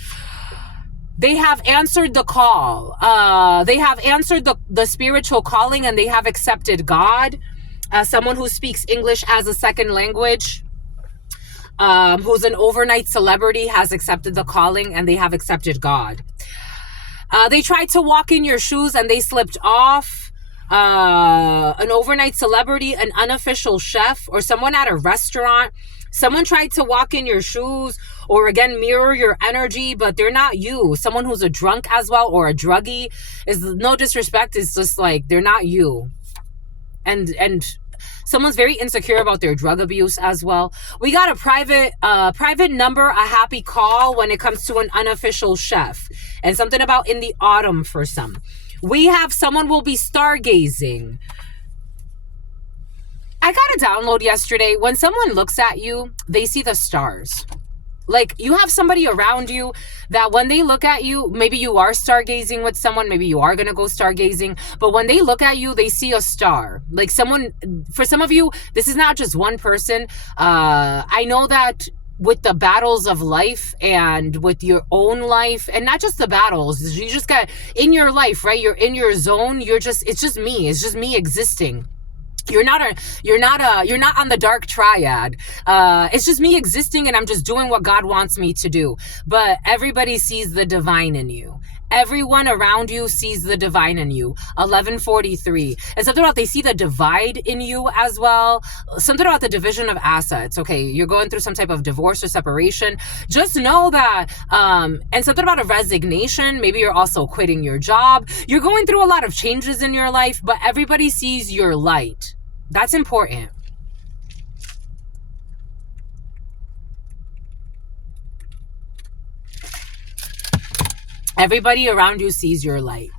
They have answered the call. They have answered the spiritual calling, and they have accepted God. Someone who speaks English as a second language. who's an overnight celebrity, has accepted the calling and they have accepted God. They tried to walk in your shoes and they slipped off. An overnight celebrity, an unofficial chef, or someone at a restaurant. Someone tried to walk in your shoes or again mirror your energy, but they're not you. Someone who's a drunk as well or a druggie, is no disrespect, it's just like they're not you. And someone's very insecure about their drug abuse as well. We got a private number, a happy call when it comes to an unofficial chef, and something about in the autumn for some. We have someone will be stargazing. I got a download yesterday. When someone looks at you, they see the stars. Like, you have somebody around you that when they look at you, maybe you are stargazing with someone, maybe you are going to go stargazing, but when they look at you, they see a star. Like someone, for some of you, this is not just one person. I know that with the battles of life and with your own life, and not just the battles, you just got in your life, right? You're in your zone. It's just me existing. You're not on the dark triad. It's just me existing and I'm just doing what God wants me to do. But everybody sees the divine in you. Everyone around you sees the divine in you. 1143. And something about they see the divide in you as well. Something about the division of assets. Okay, you're going through some type of divorce or separation. Just know that, and something about a resignation. Maybe you're also quitting your job. You're going through a lot of changes in your life, but everybody sees your light. That's important. Everybody around you sees your light.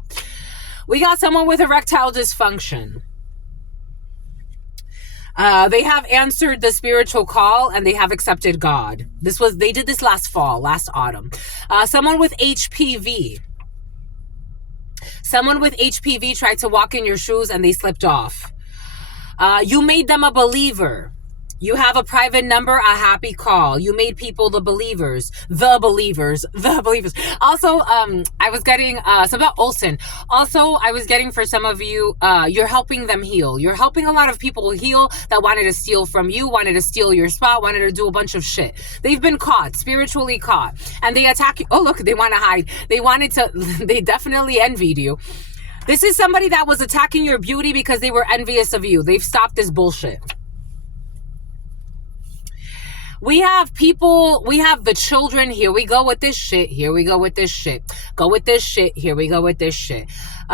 We got someone with erectile dysfunction. They have answered the spiritual call and they have accepted God. They did this last autumn. Someone with HPV. Someone with HPV tried to walk in your shoes and they slipped off. You made them a believer. You have a private number, a happy call. You made people the believers. Also, I was getting some about Olsen. Also, I was getting for some of you, you're helping them heal. You're helping a lot of people heal that wanted to steal from you, wanted to steal your spot, wanted to do a bunch of shit. They've been caught, spiritually caught. And they attack you. Oh, look, they want to hide. They definitely envied you. This is somebody that was attacking your beauty because they were envious of you. They've stopped this bullshit. We have the children. Here we go with this shit. Here we go with this shit. Go with this shit. Here we go with this shit.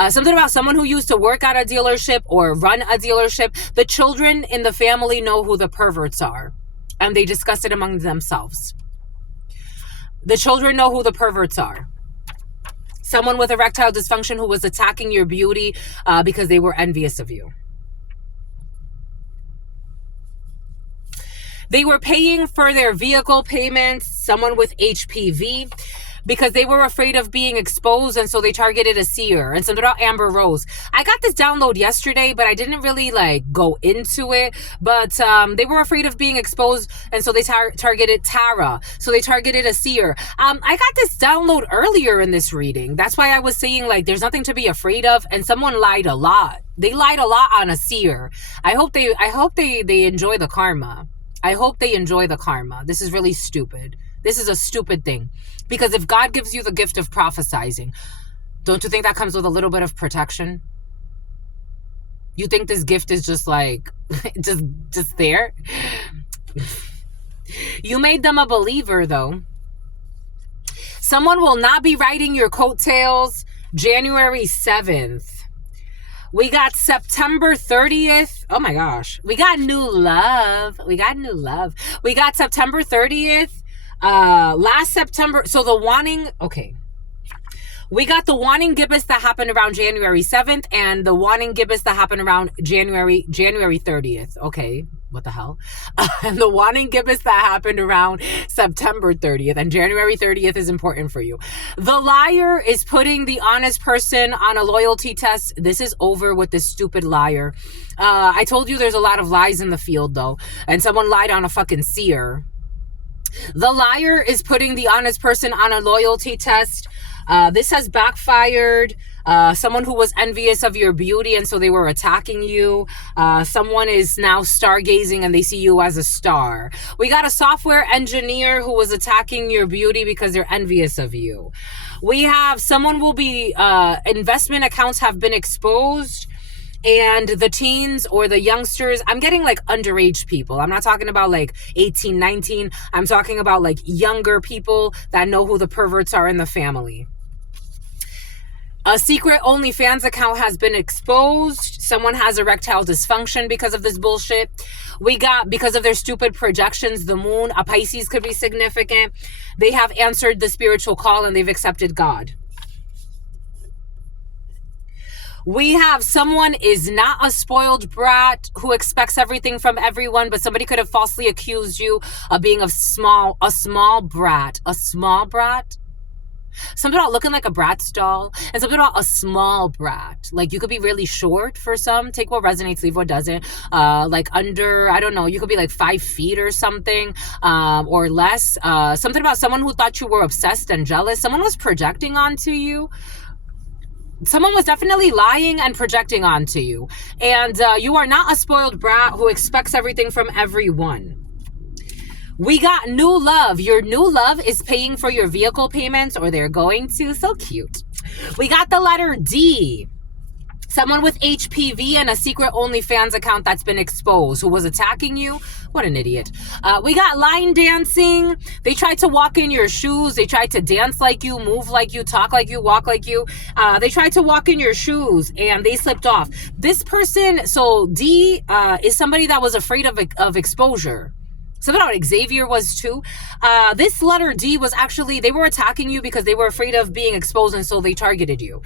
Something about someone who used to work at a dealership or run a dealership. The children in the family know who the perverts are, and they discuss it among themselves. The children know who the perverts are. Someone with erectile dysfunction who was attacking your beauty because they were envious of you. They were paying for their vehicle payments, someone with HPV, because they were afraid of being exposed, and so they targeted a seer. And something about Amber Rose. I got this download yesterday, but I didn't really go into it. But they were afraid of being exposed, and so they targeted Tara. So they targeted a seer. I got this download earlier in this reading. That's why I was saying there's nothing to be afraid of. And someone lied a lot. They lied a lot on a seer. I hope they enjoy the karma. I hope they enjoy the karma. This is really stupid. This is a stupid thing. Because if God gives you the gift of prophesizing, don't you think that comes with a little bit of protection? You think this gift is just just there? You made them a believer, though. Someone will not be riding your coattails January 7th. We got September 30th. Oh my gosh. We got new love. We got September 30th. Last September. So the wanting. Okay. We got the wanting gibbous that happened around January 7th and the wanting gibbous that happened around January 30th. Okay. What the hell? And the wanting gibbous that happened around September 30th, and January 30th is important for you. The liar is putting the honest person on a loyalty test. This is over with this stupid liar. I told you there's a lot of lies in the field, though, and someone lied on a fucking seer. The liar is putting the honest person on a loyalty test. This has backfired. Someone who was envious of your beauty and so they were attacking you. Someone is now stargazing and they see you as a star. We got a software engineer who was attacking your beauty because they're envious of you. We have someone will be, investment accounts have been exposed. And the teens or the youngsters, I'm getting like underage people. I'm not talking about like 18, 19. I'm talking about like younger people that know who the perverts are in the family. A secret OnlyFans account has been exposed. Someone has erectile dysfunction because of this bullshit. We got, because of their stupid projections, the moon, a Pisces could be significant. They have answered the spiritual call and they've accepted God. We have someone is not a spoiled brat who expects everything from everyone, but somebody could have falsely accused you of being a small brat. A small brat? Something about looking like a Bratz doll, and something about a small brat. Like, you could be really short for some. Take what resonates, leave what doesn't. Like under, I don't know, you could be like 5 feet or something, or less. Something about someone who thought you were obsessed and jealous. Someone was projecting onto you. Someone was definitely lying and projecting onto you. And you are not a spoiled brat who expects everything from everyone. We got new love. Your new love is paying for your vehicle payments, or they're going to. So cute. We got the letter D. Someone with HPV and a secret OnlyFans account that's been exposed who was attacking you. What an idiot. We got line dancing. They tried to walk in your shoes. They tried to dance like you, move like you, talk like you, walk like you. They tried to walk in your shoes and they slipped off. This person, so D is somebody that was afraid of exposure. Something about Xavier was too. This letter D was actually, they were attacking you because they were afraid of being exposed and so they targeted you.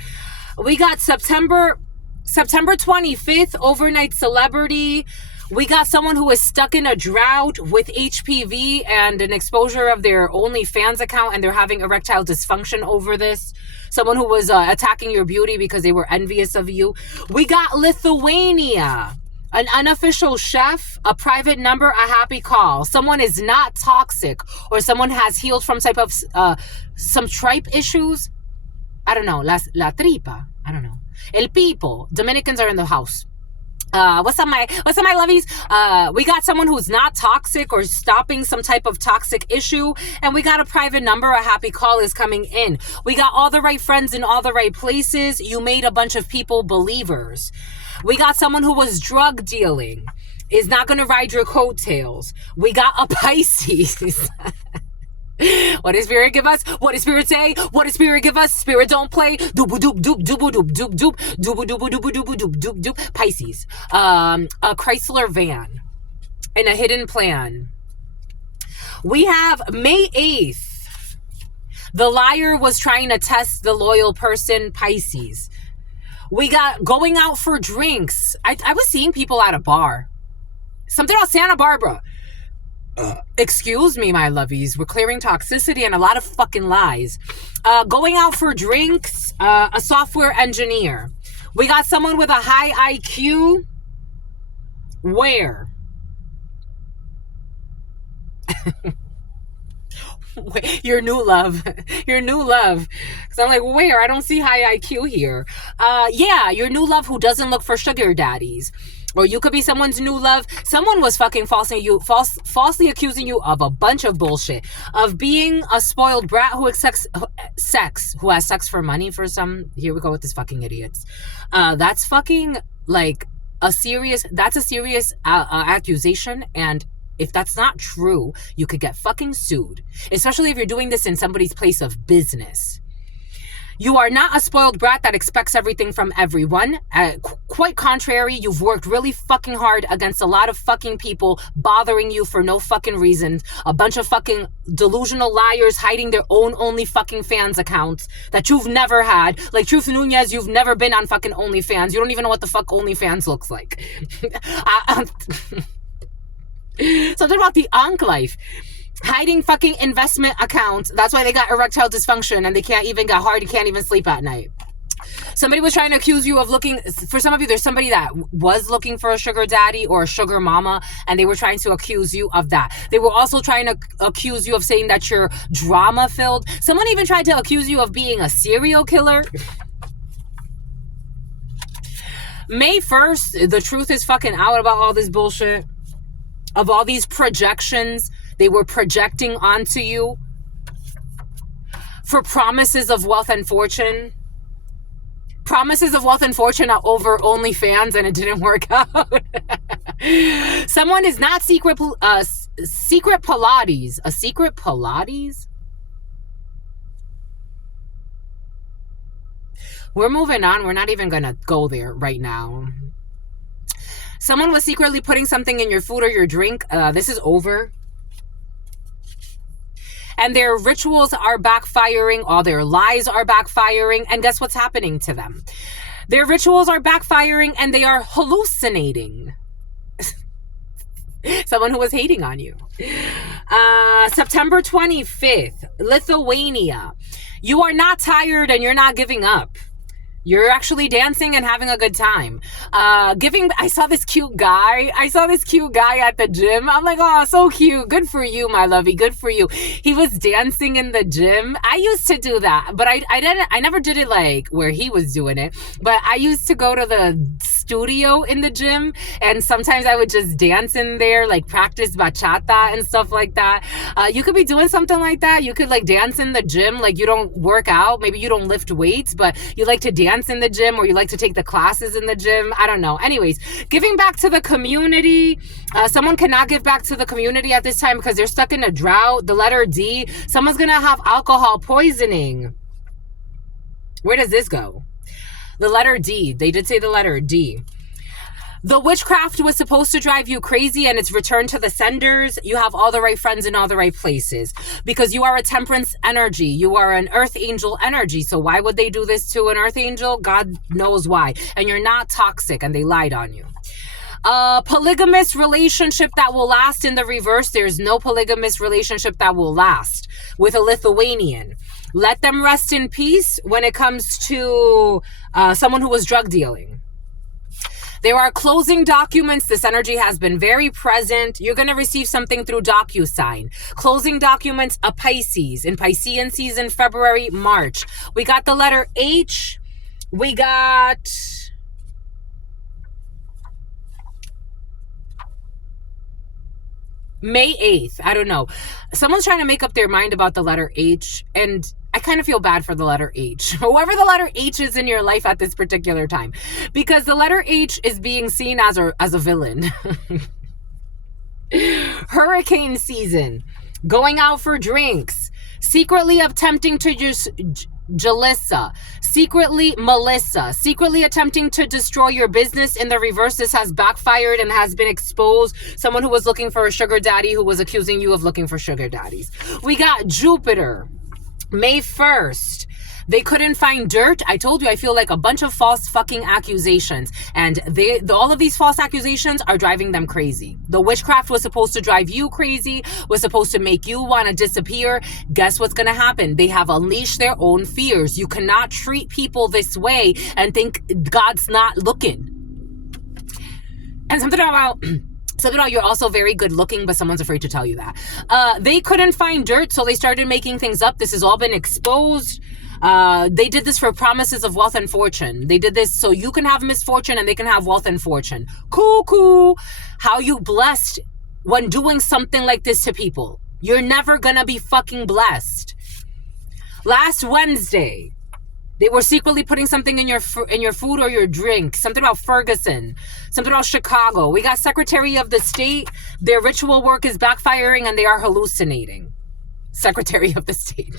We got September 25th, overnight celebrity. We got someone who is stuck in a drought with HPV and an exposure of their OnlyFans account, and they're having erectile dysfunction over this. Someone who was attacking your beauty because they were envious of you. We got Lithuania. An unofficial chef, a private number, a happy call. Someone is not toxic, or someone has healed from type of some tripe issues. I don't know. La tripa. I don't know. El people. Dominicans are in the house. What's up, my lovies? We got someone who's not toxic or stopping some type of toxic issue. And we got a private number. A happy call is coming in. We got all the right friends in all the right places. You made a bunch of people believers. We got someone who was drug dealing. Is not going to ride your coattails. We got a Pisces. What does Spirit give us? What does Spirit say? What does Spirit give us? Spirit don't play. Doobu doop doop doobu doop doop doop doobu doobu doobu doobu doop doop doop. Pisces. A Chrysler van and a hidden plan. We have May 8th. The liar was trying to test the loyal person. Pisces. We got going out for drinks. I was seeing people at a bar. Something about Santa Barbara. Excuse me, my lovies. We're clearing toxicity and a lot of fucking lies. Going out for drinks, a software engineer. We got someone with a high IQ. Where? Your new love. Your new love. Because I'm like, where? I don't see high IQ here. Yeah, your new love who doesn't look for sugar daddies. Or you could be someone's new love. Someone was fucking falsely accusing you of a bunch of bullshit. Of being a spoiled brat who accepts sex. Who has sex for money for some. Here we go with this fucking idiots. That's fucking like that's a serious accusation. And if that's not true, you could get fucking sued. Especially if you're doing this in somebody's place of business. You are not a spoiled brat that expects everything from everyone. Quite contrary, you've worked really fucking hard against a lot of fucking people bothering you for no fucking reason. A bunch of fucking delusional liars hiding their own only fucking fans accounts that you've never had. Like Truth Nunez, you've never been on fucking OnlyFans. You don't even know what the fuck OnlyFans looks like. Something about the Ankh life. Hiding fucking investment accounts. That's why they got erectile dysfunction and they can't even get hard and can't even sleep at night. Somebody was trying to accuse you of looking, for some of you, there's somebody that was looking for a sugar daddy or a sugar mama, and they were trying to accuse you of that. They were also trying to accuse you of saying that you're drama filled. Someone even tried to accuse you of being a serial killer. May 1st, the truth is fucking out about all this bullshit. Of all these projections they were projecting onto you for promises of wealth and fortune. Promises of wealth and fortune are over OnlyFans, and it didn't work out. Someone is not secret Pilates. A secret Pilates? We're moving on. We're not even going to go there right now. Someone was secretly putting something in your food or your drink. This is over. And their rituals are backfiring. All their lies are backfiring. And guess what's happening to them? Their rituals are backfiring and they are hallucinating. Someone who was hating on you. September 25th, Lithuania. You are not tired and you're not giving up. You're actually dancing and having a good time. I saw this cute guy. At the gym. I'm like, oh, so cute. Good for you, my lovey. Good for you. He was dancing in the gym. I used to do that, but I never did it like where he was doing it. But I used to go to the studio in the gym, and sometimes I would just dance in there, like practice bachata and stuff like that. You could be doing something like that. You could like dance in the gym. Like you don't work out. Maybe you don't lift weights, but you like to dance in the gym, or you like to take the classes in the gym. I don't know. Anyways, giving back to the community. Someone cannot give back to the community at this time because they're stuck in a drought. The letter D. Someone's gonna have alcohol poisoning. Where does this go? The letter D. They did say the letter D. The witchcraft was supposed to drive you crazy, and it's returned to the senders. You have all the right friends in all the right places because you are a temperance energy. You are an earth angel energy. So why would they do this to an earth angel? God knows why. And you're not toxic, and they lied on you. Polygamous relationship that will last in the reverse. There's no polygamous relationship that will last with a Lithuanian. Let them rest in peace when it comes to someone who was drug dealing. There are closing documents. This energy has been very present. You're going to receive something through DocuSign. Closing documents, a Pisces. In Piscean season, February, March. We got the letter H. We got... May 8th. I don't know. Someone's trying to make up their mind about the letter H, and I kind of feel bad for the letter H. Whoever the letter H is in your life at this particular time. Because the letter H is being seen as a villain. Hurricane season. Going out for drinks. Secretly attempting to just... Jalissa, secretly Melissa, secretly attempting to destroy your business. In the reverse, this has backfired and has been exposed. Someone who was looking for a sugar daddy who was accusing you of looking for sugar daddies. We got Jupiter, May 1st. They couldn't find dirt. I told you, I feel like a bunch of false fucking accusations. And all of these false accusations are driving them crazy. The witchcraft was supposed to drive you crazy, was supposed to make you want to disappear. Guess what's going to happen? They have unleashed their own fears. You cannot treat people this way and think God's not looking. And something about you're also very good looking, but someone's afraid to tell you that. They couldn't find dirt, so they started making things up. This has all been exposed. They did this for promises of wealth and fortune. They did this so you can have misfortune and they can have wealth and fortune. Cool. How you blessed when doing something like this to people. You're never gonna be fucking blessed. Last Wednesday, they were secretly putting something in your food or your drink. Something about Ferguson. Something about Chicago. We got Secretary of the State. Their ritual work is backfiring and they are hallucinating. Secretary of the State.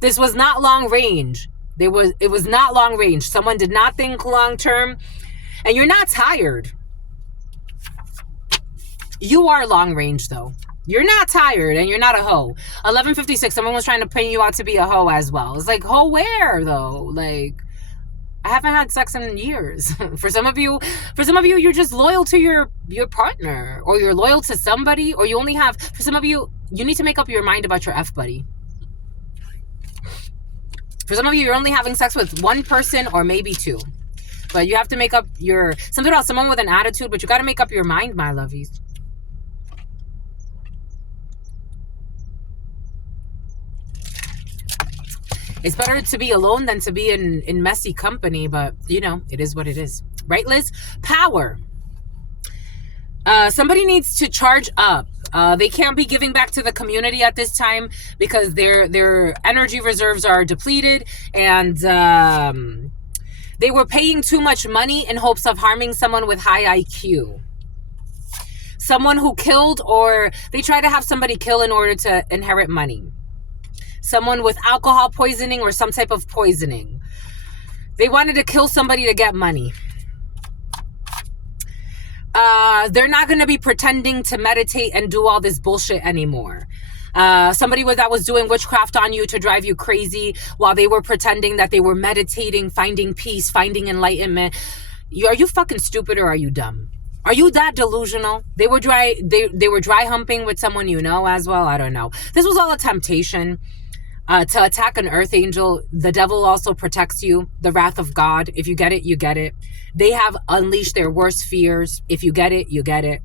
This was not long range. It was not long range. Someone did not think long term. And you're not tired. You are long range though. You're not tired and you're not a hoe. 11:56, someone was trying to paint you out to be a hoe as well. It's like, hoe where though? Like, I haven't had sex in years. For some of you, you're just loyal to your partner, or you're loyal to somebody, or you only have, for some of you, you need to make up your mind about your F buddy. For some of you, you're only having sex with one person or maybe two. But you have to make up something about someone with an attitude, but you got to make up your mind, my lovies. It's better to be alone than to be in messy company, but you know, it is what it is. Right, Liz? Power. Somebody needs to charge up. They can't be giving back to the community at this time because their energy reserves are depleted, and they were paying too much money in hopes of harming someone with high IQ. Someone who killed, or they try to have somebody kill in order to inherit money. Someone with alcohol poisoning or some type of poisoning. They wanted to kill somebody to get money. They're not going to be pretending to meditate and do all this bullshit anymore. Somebody that was doing witchcraft on you to drive you crazy while they were pretending that they were meditating, finding peace, finding enlightenment. Are you fucking stupid or are you dumb? Are you that delusional? They were dry humping with someone you know as well. I don't know. This was all a temptation to attack an earth angel. The devil also protects you. The wrath of God. If you get it, you get it. They have unleashed their worst fears. If you get it, you get it.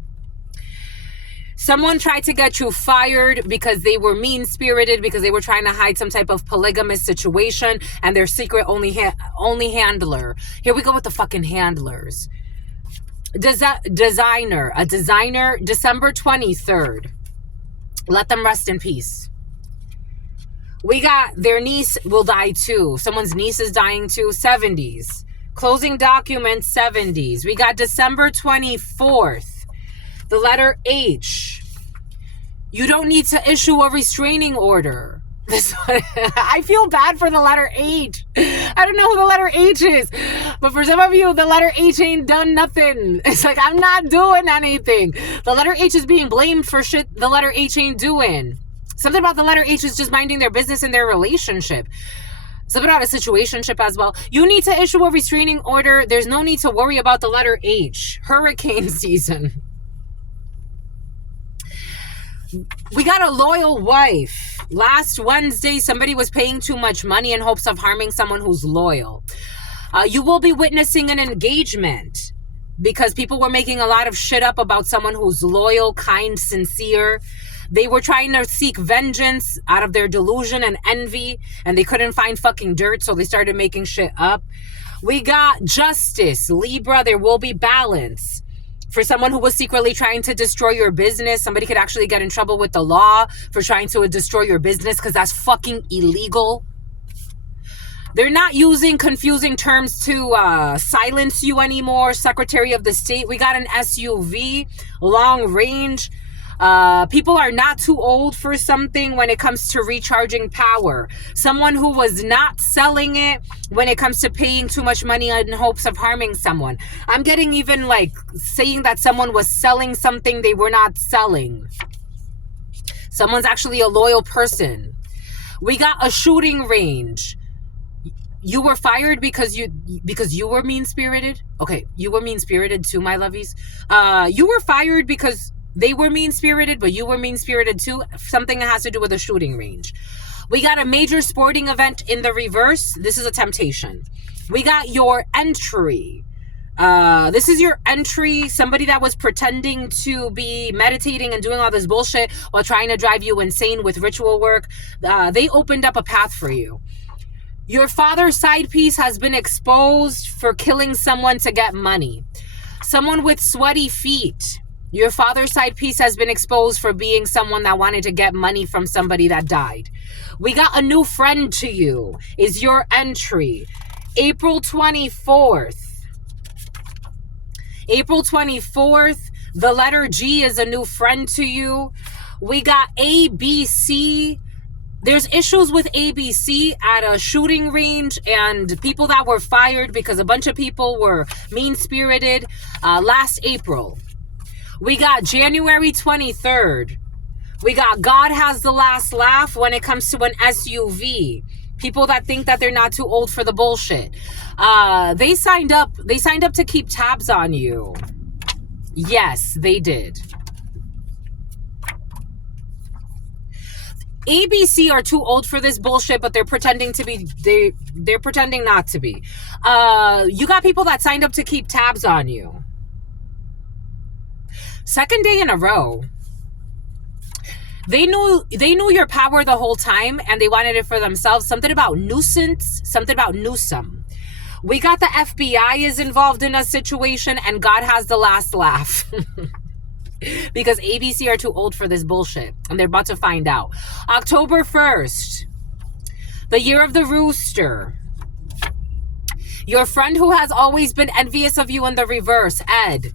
Someone tried to get you fired because they were mean-spirited, because they were trying to hide some type of polygamous situation and their secret only handler. Here we go with the fucking handlers. Designer, December 23rd. Let them rest in peace. We got their niece will die too. Someone's niece is dying too. 70s. Closing documents, 70s. We got December 24th. The letter H. You don't need to issue a restraining order. I feel bad for the letter H. I don't know who the letter H is. But for some of you, the letter H ain't done nothing. It's like, I'm not doing anything. The letter H is being blamed for shit the letter H ain't doing. Something about the letter H is just minding their business in their relationship. Something about a situationship as well. You need to issue a restraining order. There's no need to worry about the letter H. Hurricane season. We got a loyal wife. Last Wednesday, somebody was paying too much money in hopes of harming someone who's loyal. You will be witnessing an engagement because people were making a lot of shit up about someone who's loyal, kind, sincere. They were trying to seek vengeance out of their delusion and envy, and they couldn't find fucking dirt, so they started making shit up. We got justice. Libra, there will be balance. For someone who was secretly trying to destroy your business, somebody could actually get in trouble with the law for trying to destroy your business because that's fucking illegal. They're not using confusing terms to silence you anymore. Secretary of the State. We got an SUV, long range. People are not too old for something when it comes to recharging power. Someone who was not selling it when it comes to paying too much money in hopes of harming someone. I'm getting even like saying that someone was selling something they were not selling. Someone's actually a loyal person. We got a shooting range. You were fired because you were mean-spirited? Okay, you were mean-spirited too, my lovies. You were fired because they were mean-spirited, but you were mean-spirited too. Something that has to do with a shooting range. We got a major sporting event in the reverse. This is a temptation. We got your entry. This is your entry. Somebody that was pretending to be meditating and doing all this bullshit while trying to drive you insane with ritual work. They opened up a path for you. Your father's side piece has been exposed for killing someone to get money. Someone with sweaty feet. Your father's side piece has been exposed for being someone that wanted to get money from somebody that died. We got a new friend to you is your entry. April 24th. April 24th. The letter G is a new friend to you. We got ABC. There's issues with ABC at a shooting range and people that were fired because a bunch of people were mean-spirited last April. We got January 23rd. We got God has the last laugh when it comes to an SUV. People that think that they're not too old for the bullshit. They signed up to keep tabs on you. Yes, they did. ABC are too old for this bullshit, but they're pretending to be. They're pretending not to be. You got people that signed up to keep tabs on you. Second day in a row. They knew your power the whole time, and they wanted it for themselves. Something about nuisance, something about newsome. We got the FBI is involved in a situation, and God has the last laugh. Because ABC are too old for this bullshit, and they're about to find out. October 1st, the year of the rooster. Your friend who has always been envious of you in the reverse, Ed.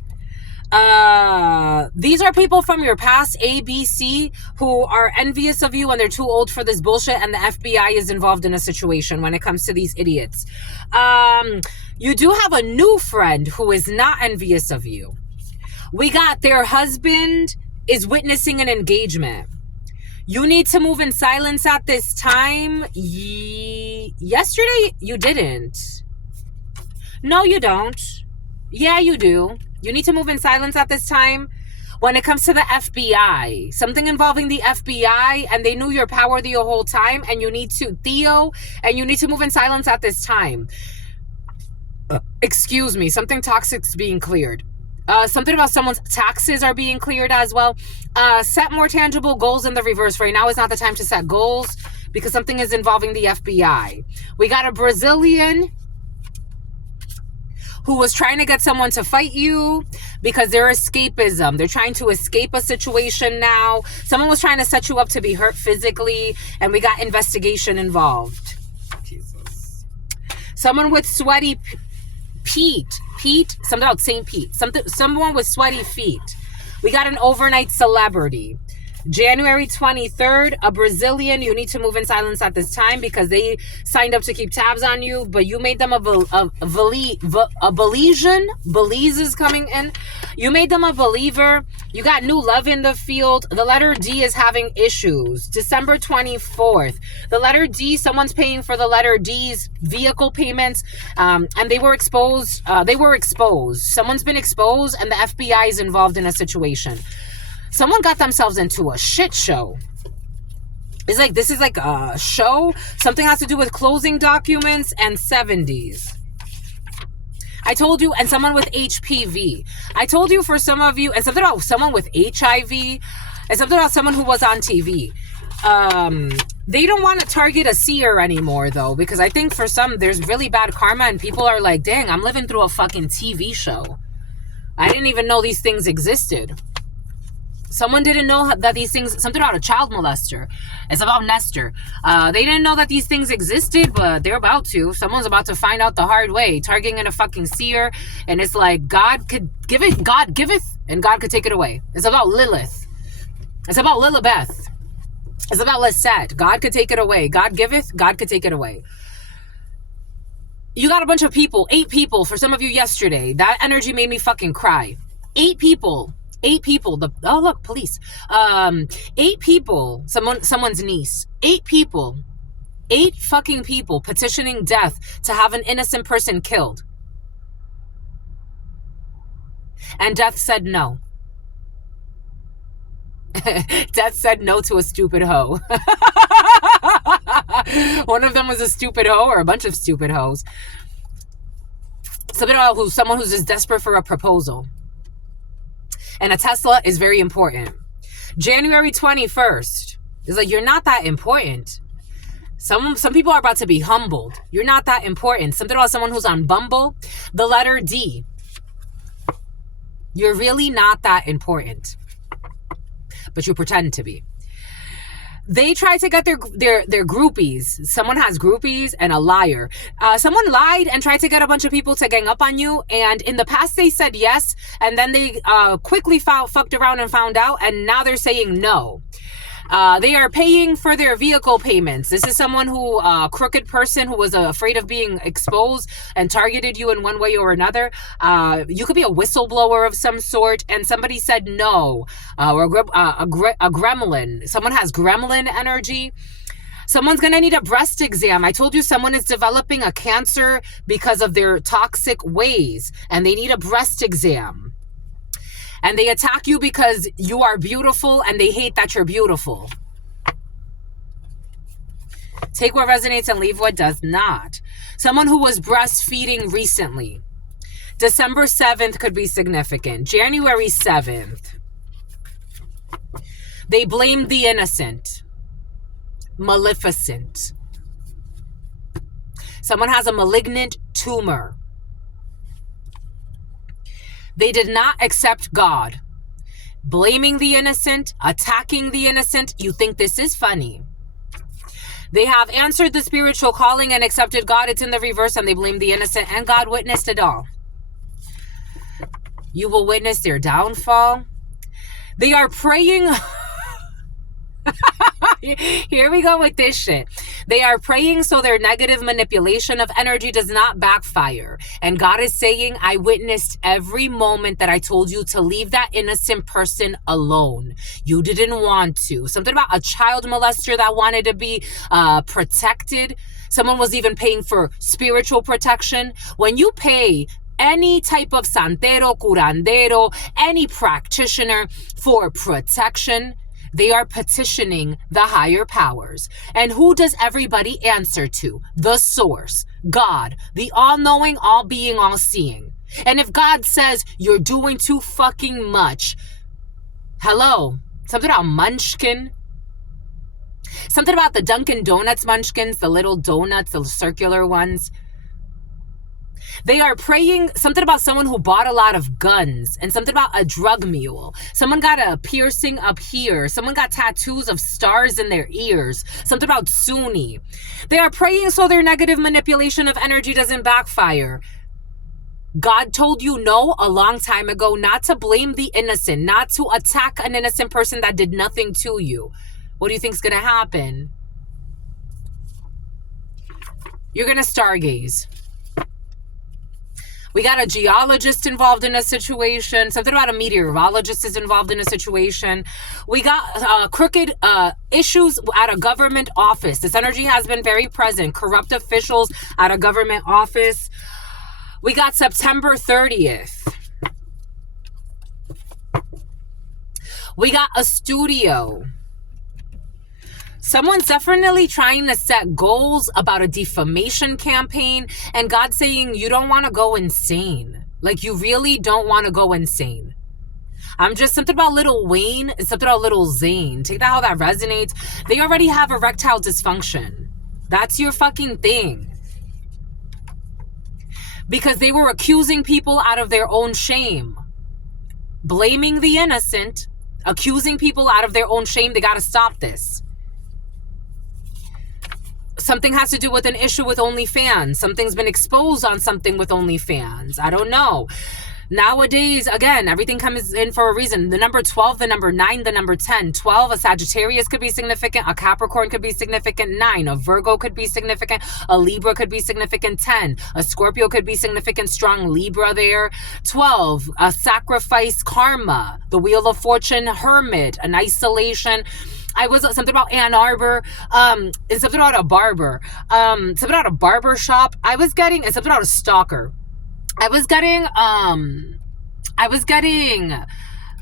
These are people from your past, ABC, who are envious of you and they're too old for this bullshit, and the FBI is involved in a situation when it comes to these idiots. You do have a new friend who is not envious of you. We got their husband is witnessing an engagement. You need to move in silence at this time. Yesterday, you didn't. No, you don't. Yeah, you do. You need to move in silence at this time. When it comes to the FBI, something involving the FBI, and they knew your power the whole time, and you need to, Theo, and you need to move in silence at this time. Excuse me, something toxic's being cleared. Something about someone's taxes are being cleared as well. Set more tangible goals in the reverse. Right now is not the time to set goals because something is involving the FBI. We got a Brazilian who was trying to get someone to fight you because they're escapism. They're trying to escape a situation now. Someone was trying to set you up to be hurt physically, and we got investigation involved. Jesus. Someone with sweaty Pete, something about St. Pete. Someone with sweaty feet. We got an overnight celebrity. January 23rd, a Brazilian. You need to move in silence at this time because they signed up to keep tabs on you, but you made them a Belizean. Belize is coming in. You made them a believer. You got new love in the field. The letter D is having issues. December 24th. The letter D, someone's paying for the letter D's vehicle payments, and they were exposed. Someone's been exposed, and the FBI is involved in a situation. Someone got themselves into a shit show. It's like, this is like a show. Something has to do with closing documents and 70s. I told you, and someone with HPV. I told you for some of you, and something about someone with HIV, and something about someone who was on TV. They don't want to target a seer anymore, though, because I think for some, there's really bad karma, and people are like, dang, I'm living through a fucking TV show. I didn't even know these things existed. Someone didn't know that these things, something about a child molester. It's about Nestor. They didn't know that these things existed, but they're about to. Someone's about to find out the hard way. Targeting a fucking seer. And it's like, God could give it, God giveth, and God could take it away. It's about Lilith. It's about Lilibeth. It's about Lisette. God could take it away. God giveth, God could take it away. You got a bunch of people, 8 people for some of you yesterday. That energy made me fucking cry. 8 people. 8 people. Oh, look, police. 8 people. Someone's niece. 8 people. 8 fucking people petitioning death to have an innocent person killed. And death said no. Death said no to a stupid hoe. One of them was a stupid hoe, or a bunch of stupid hoes. Someone who's just desperate for a proposal. And a Tesla is very important. January 21st is like, you're not that important. Some people are about to be humbled. You're not that important. Something about someone who's on Bumble. The letter D. You're really not that important. But you pretend to be. They try to get their groupies. Someone has groupies and a liar. Someone lied and tried to get a bunch of people to gang up on you. And in the past, they said yes. And then they quickly fucked around and found out. And now they're saying no. They are paying for their vehicle payments. This is someone who, crooked person who was afraid of being exposed and targeted you in one way or another. You could be a whistleblower of some sort, and somebody said no. Or a gremlin. Someone has gremlin energy. Someone's going to need a breast exam. I told you someone is developing a cancer because of their toxic ways, and they need a breast exam. And they attack you because you are beautiful, and they hate that you're beautiful. Take what resonates and leave what does not. Someone who was breastfeeding recently. December 7th could be significant. January 7th. They blame the innocent. Maleficent. Someone has a malignant tumor. They did not accept God. Blaming the innocent, attacking the innocent. You think this is funny. They have answered the spiritual calling and accepted God. It's in the reverse, and they blame the innocent, and God witnessed it all. You will witness their downfall. They are praying. Here we go with this shit. They are praying so their negative manipulation of energy does not backfire. And God is saying, I witnessed every moment that I told you to leave that innocent person alone. You didn't want to. Something about a child molester that wanted to be protected. Someone was even paying for spiritual protection. When you pay any type of santero, curandero, any practitioner for protection, they are petitioning the higher powers. And who does everybody answer to? The source, God, the all-knowing, all-being, all-seeing. And if God says you're doing too fucking much, hello, something about munchkin, something about the Dunkin' Donuts munchkins, the little donuts, the circular ones. They are praying something about someone who bought a lot of guns, and something about a drug mule. Someone got a piercing up here. Someone got tattoos of stars in their ears. Something about Sunni. They are praying so their negative manipulation of energy doesn't backfire. God told you no a long time ago, not to blame the innocent, not to attack an innocent person that did nothing to you. What do you think is going to happen? You're going to stargaze. We got a geologist involved in a situation. Something about a meteorologist is involved in a situation. We got crooked issues at a government office. This energy has been very present. Corrupt officials at a government office. We got September 30th. We got a studio. Someone's definitely trying to set goals about a defamation campaign, and God's saying you don't want to go insane. Like, you really don't want to go insane. I'm just something about Lil Wayne and something about Lil Zane. Take that how that resonates. They already have erectile dysfunction. That's your fucking thing. Because they were accusing people out of their own shame. Blaming the innocent. Accusing people out of their own shame. They got to stop this. Something has to do with an issue with OnlyFans. Something's been exposed on something with OnlyFans. I don't know. Nowadays, again, everything comes in for a reason. The number 12, the number 9, the number 10. 12, a Sagittarius could be significant. A Capricorn could be significant. 9, a Virgo could be significant. A Libra could be significant. 10, a Scorpio could be significant. Strong Libra there. 12, a sacrifice, karma. The Wheel of Fortune, hermit, an isolation. I was something about Ann Arbor, and something about a barber, something about a barber shop. I was getting, and something about a stalker. I was getting,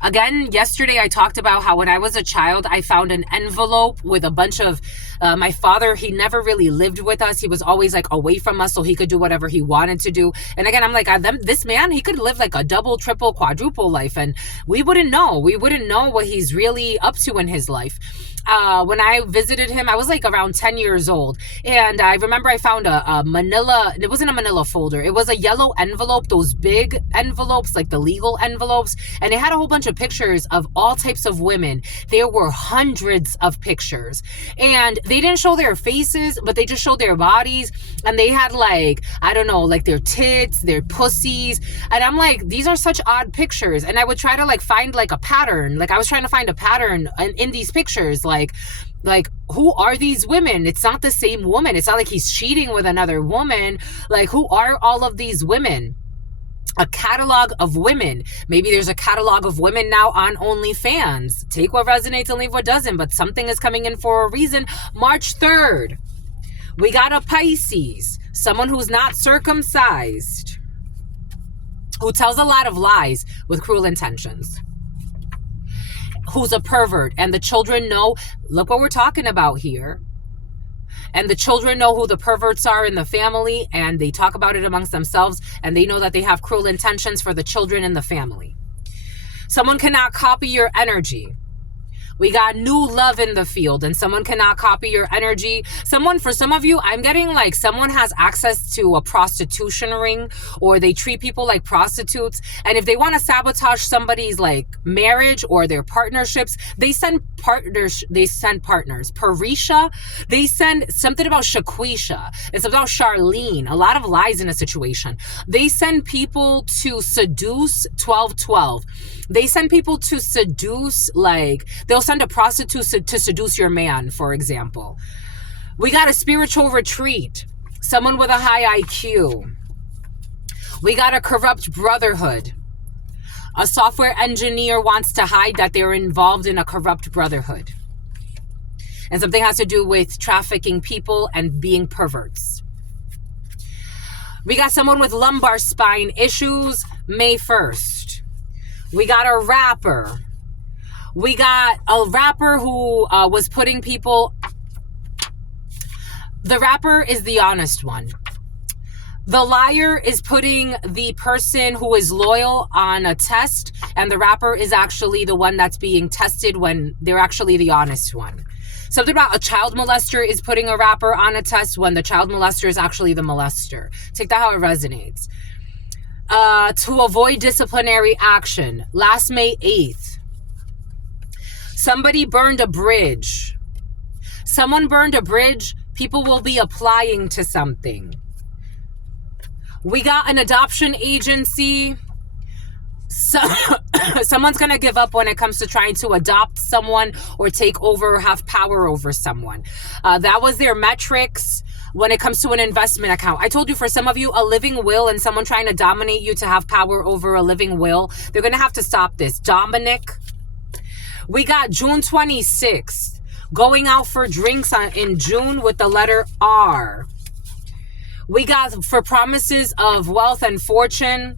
again, yesterday I talked about how when I was a child, I found an envelope with a bunch of, my father, he never really lived with us. He was always like away from us so he could do whatever he wanted to do. And again, I'm like, this man, he could live like a double, triple, quadruple life. And we wouldn't know. We wouldn't know what he's really up to in his life. When I visited him, I was like around 10 years old. And I remember I found a manila, it wasn't a manila folder. It was a yellow envelope, those big envelopes, like the legal envelopes. And it had a whole bunch of pictures of all types of women. There were hundreds of pictures. And they didn't show their faces, but they just showed their bodies. And they had like, I don't know, like their tits, their pussies. And I'm like, these are such odd pictures. And I would try to like find like a pattern. Like I was trying to find a pattern in these pictures. Like, who are these women? It's not the same woman. It's not like he's cheating with another woman. Like, who are all of these women? A catalog of women. Maybe there's a catalog of women now on OnlyFans. Take what resonates and leave what doesn't. But something is coming in for a reason. March 3rd. We got a Pisces. Someone who's not circumcised. Who tells a lot of lies with cruel intentions. Who's a pervert, and the children know, look what we're talking about here. And the children know who the perverts are in the family, and they talk about it amongst themselves, and they know that they have cruel intentions for the children in the family. Someone cannot copy your energy. We got new love in the field, and someone cannot copy your energy. For some of you, I'm getting like someone has access to a prostitution ring, or they treat people like prostitutes. And if they want to sabotage somebody's like marriage or their partnerships, they send partners. Parisha, they send something about Shaquisha. It's about Charlene. A lot of lies in a situation. They send people to seduce 1212. They send people to seduce, like, they'll send a prostitute to seduce your man, for example. We got a spiritual retreat. Someone with a high IQ. We got a corrupt brotherhood. A software engineer wants to hide that they're involved in a corrupt brotherhood. And something has to do with trafficking people and being perverts. We got someone with lumbar spine issues, May 1st. We got a rapper. We got a rapper who was putting people... The rapper is the honest one. The liar is putting the person who is loyal on a test, and the rapper is actually the one that's being tested when they're actually the honest one. Something about a child molester is putting a rapper on a test when the child molester is actually the molester. Take that how it resonates. To avoid disciplinary action. Last May 8th. Somebody burned a bridge. Someone burned a bridge. People will be applying to something. We got an adoption agency. Someone's going to give up when it comes to trying to adopt someone or take over or have power over someone. That was their metrics. When it comes to an investment account, I told you, for some of you, a living will and someone trying to dominate you to have power over a living will, they're going to have to stop this. Dominic. We got June 26th. Going out for drinks in June with the letter R. We got for promises of wealth and fortune.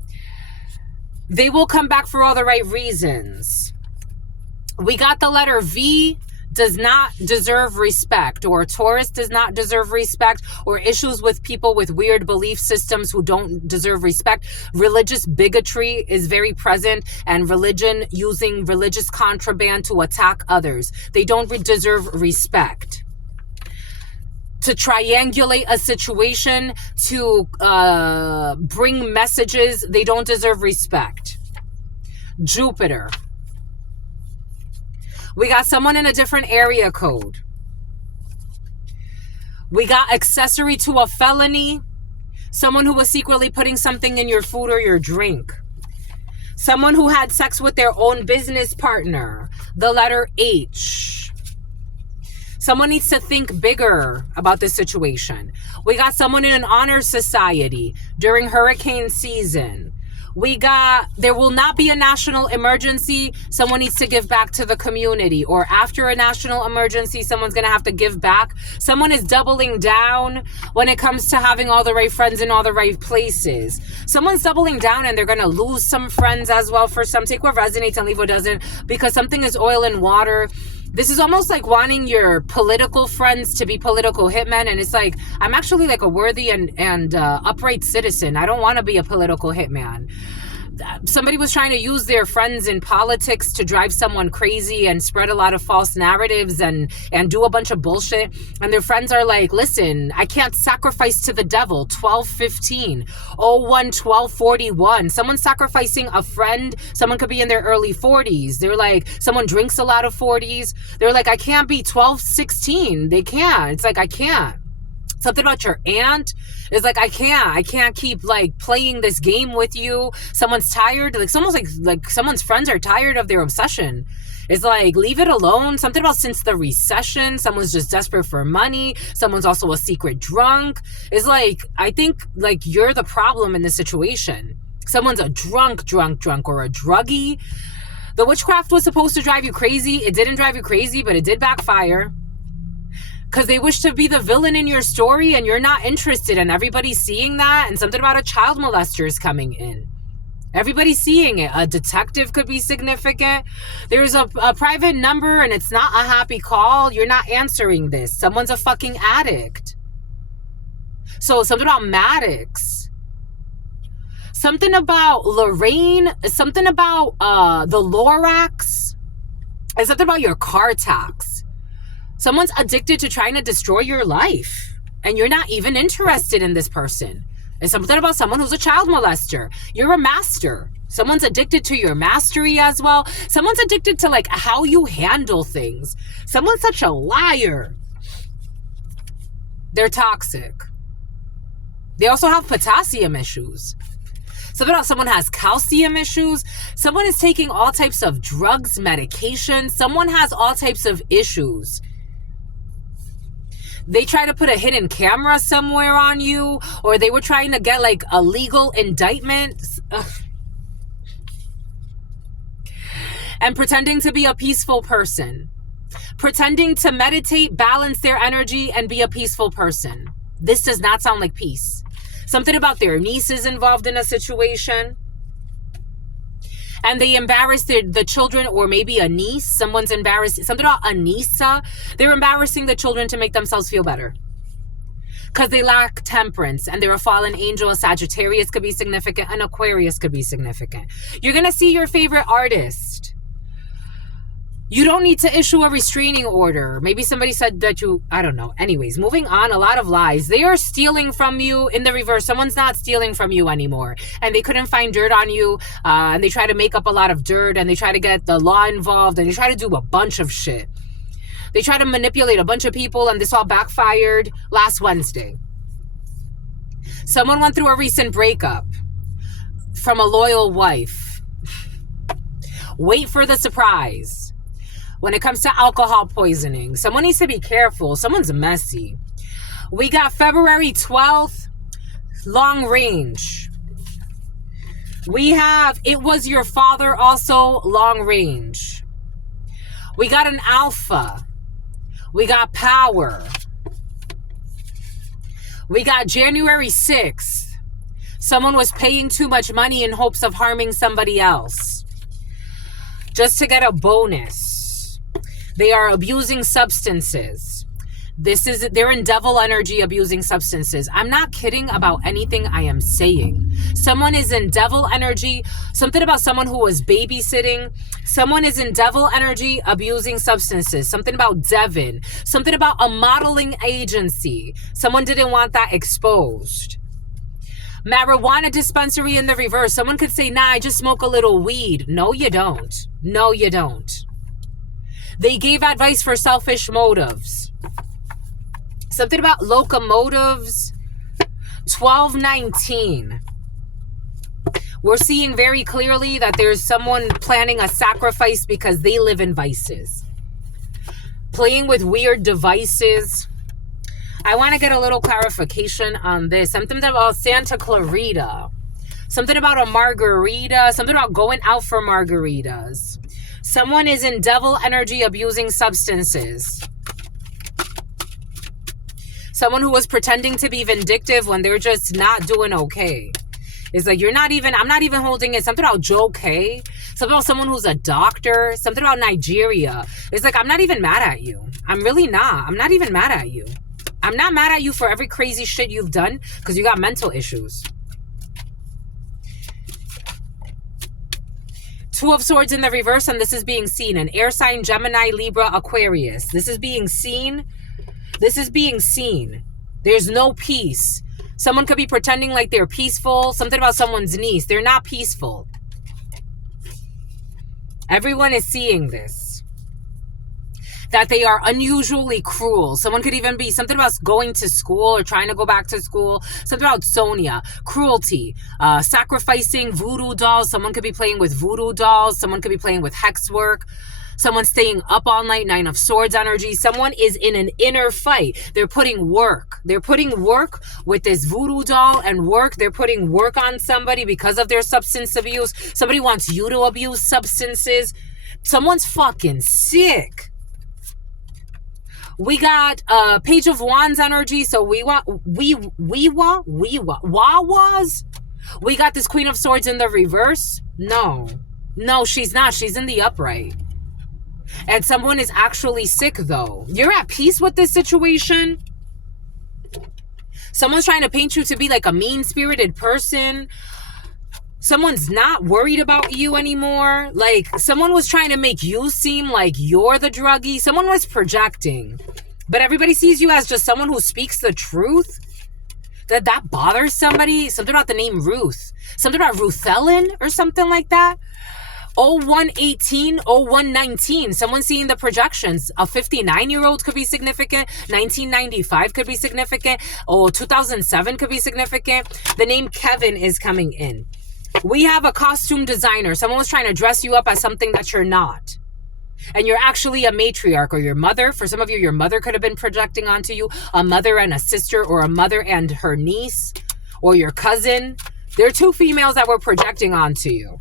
They will come back for all the right reasons. We got the letter V. Does not deserve respect, or Taurus does not deserve respect, or issues with people with weird belief systems who don't deserve respect. Religious bigotry is very present, and religion using religious contraband to attack others. They don't deserve respect. To triangulate a situation, to bring messages, they don't deserve respect. Jupiter. We got someone in a different area code. We got accessory to a felony. Someone who was secretly putting something in your food or your drink. Someone who had sex with their own business partner. The letter H. Someone needs to think bigger about this situation. We got someone in an honor society during hurricane season. We got, there will not be a national emergency. Someone needs to give back to the community. Or after a national emergency, someone's going to have to give back. Someone is doubling down when it comes to having all the right friends in all the right places. Someone's doubling down and they're going to lose some friends as well for some. Take what resonates and leave what doesn't, because something is oil and water. This is almost like wanting your political friends to be political hitmen. And it's like, I'm actually like a worthy and upright citizen. I don't want to be a political hitman. Somebody was trying to use their friends in politics to drive someone crazy and spread a lot of false narratives and do a bunch of bullshit. And their friends are like, listen, I can't sacrifice to the devil. 12:15, 01/12/41. Someone sacrificing a friend. Someone could be in their early 40s. They're like, someone drinks a lot of 40s. They're like, I can't be 12:16. They can't. It's like, I can't. Something about your aunt is like, I can't keep like playing this game with you. Someone's tired. Like, it's almost like someone's friends are tired of their obsession. It's like, leave it alone. Something about since the recession, someone's just desperate for money. Someone's also a secret drunk. It's like, I think like you're the problem in this situation. Someone's a drunk or a druggie. The witchcraft was supposed to drive you crazy. It didn't drive you crazy, but it did backfire. Because they wish to be the villain in your story and you're not interested, and everybody's seeing that. And something about a child molester is coming in. Everybody's seeing it. A detective could be significant. There's a private number and it's not a happy call. You're not answering this. Someone's a fucking addict. So something about Maddox. Something about Lorraine. Something about the Lorax. It's something about your car tax. Someone's addicted to trying to destroy your life, and you're not even interested in this person. It's something about someone who's a child molester. You're a master. Someone's addicted to your mastery as well. Someone's addicted to like how you handle things. Someone's such a liar. They're toxic. They also have potassium issues. Something about someone has calcium issues. Someone is taking all types of drugs, medication. Someone has all types of issues. They try to put a hidden camera somewhere on you, or they were trying to get like a legal indictment. Ugh. And pretending to be a peaceful person. Pretending to meditate, balance their energy, and be a peaceful person. This does not sound like peace. Something about their niece is involved in a situation. And they embarrass the children, or maybe a niece. Someone's embarrassed. Something about a niece. They're embarrassing the children to make themselves feel better. Because they lack temperance, and they're a fallen angel. A Sagittarius could be significant. An Aquarius could be significant. You're going to see your favorite artist. You don't need to issue a restraining order. Maybe somebody said that I don't know. Anyways, moving on, a lot of lies. They are stealing from you in the reverse. Someone's not stealing from you anymore. And they couldn't find dirt on you. And they try to make up a lot of dirt. And they try to get the law involved. And they try to do a bunch of shit. They try to manipulate a bunch of people. And this all backfired last Wednesday. Someone went through a recent breakup from a loyal wife. Wait for the surprise. When it comes to alcohol poisoning, someone needs to be careful. Someone's messy. We got February 12th, long range. We have It Was Your Father, also long range. We got an alpha. We got power. We got January 6th. Someone was paying too much money in hopes of harming somebody else, just to get a bonus. They are abusing substances. They're in devil energy, abusing substances. I'm not kidding about anything I am saying. Someone is in devil energy. Something about someone who was babysitting. Someone is in devil energy, abusing substances. Something about Devin. Something about a modeling agency. Someone didn't want that exposed. Marijuana dispensary in the reverse. Someone could say, nah, I just smoke a little weed. No, you don't. No, you don't. They gave advice for selfish motives. Something about locomotives. 1219. We're seeing very clearly that there's someone planning a sacrifice because they live in vices. Playing with weird devices. I want to get a little clarification on this. Something about Santa Clarita. Something about a margarita. Something about going out for margaritas. Someone is in devil energy, abusing substances. Someone who was pretending to be vindictive when they're just not doing okay. It's like, I'm not even holding it. Something about Joe K. Something about someone who's a doctor. Something about Nigeria. It's like, I'm not even mad at you. I'm really not. I'm not even mad at you. I'm not mad at you for every crazy shit you've done because you got mental issues. Two of Swords in the reverse, and this is being seen. An air sign, Gemini, Libra, Aquarius. This is being seen. This is being seen. There's no peace. Someone could be pretending like they're peaceful. Something about someone's niece. They're not peaceful. Everyone is seeing this. That they are unusually cruel. Someone could even be something about going to school or trying to go back to school. Something about Sonia. Cruelty. Sacrificing voodoo dolls. Someone could be playing with voodoo dolls. Someone could be playing with hex work. Someone staying up all night. 9 of Swords energy. Someone is in an inner fight. They're putting work. They're putting work with this voodoo doll and work. They're putting work on somebody because of their substance abuse. Somebody wants you to abuse substances. Someone's fucking sick. We got Page of Wands energy. So Wawas. We got this Queen of Swords in the reverse. No, she's not. She's in the upright. And someone is actually sick though. You're at peace with this situation. Someone's trying to paint you to be like a mean-spirited person. Someone's not worried about you anymore. Like, someone was trying to make you seem like you're the druggie. Someone was projecting. But everybody sees you as just someone who speaks the truth. That bothers somebody. Something about the name Ruth. Something about Ruth Ellen or something like that. 0118, 0119. Someone seeing the projections. A 59-year-old could be significant. 1995 could be significant. 2007 could be significant. The name Kevin is coming in. We have a costume designer. Someone was trying to dress you up as something that you're not. And you're actually a matriarch, or your mother. For some of you, your mother could have been projecting onto you. A mother and a sister, or a mother and her niece, or your cousin. There are 2 females that were projecting onto you.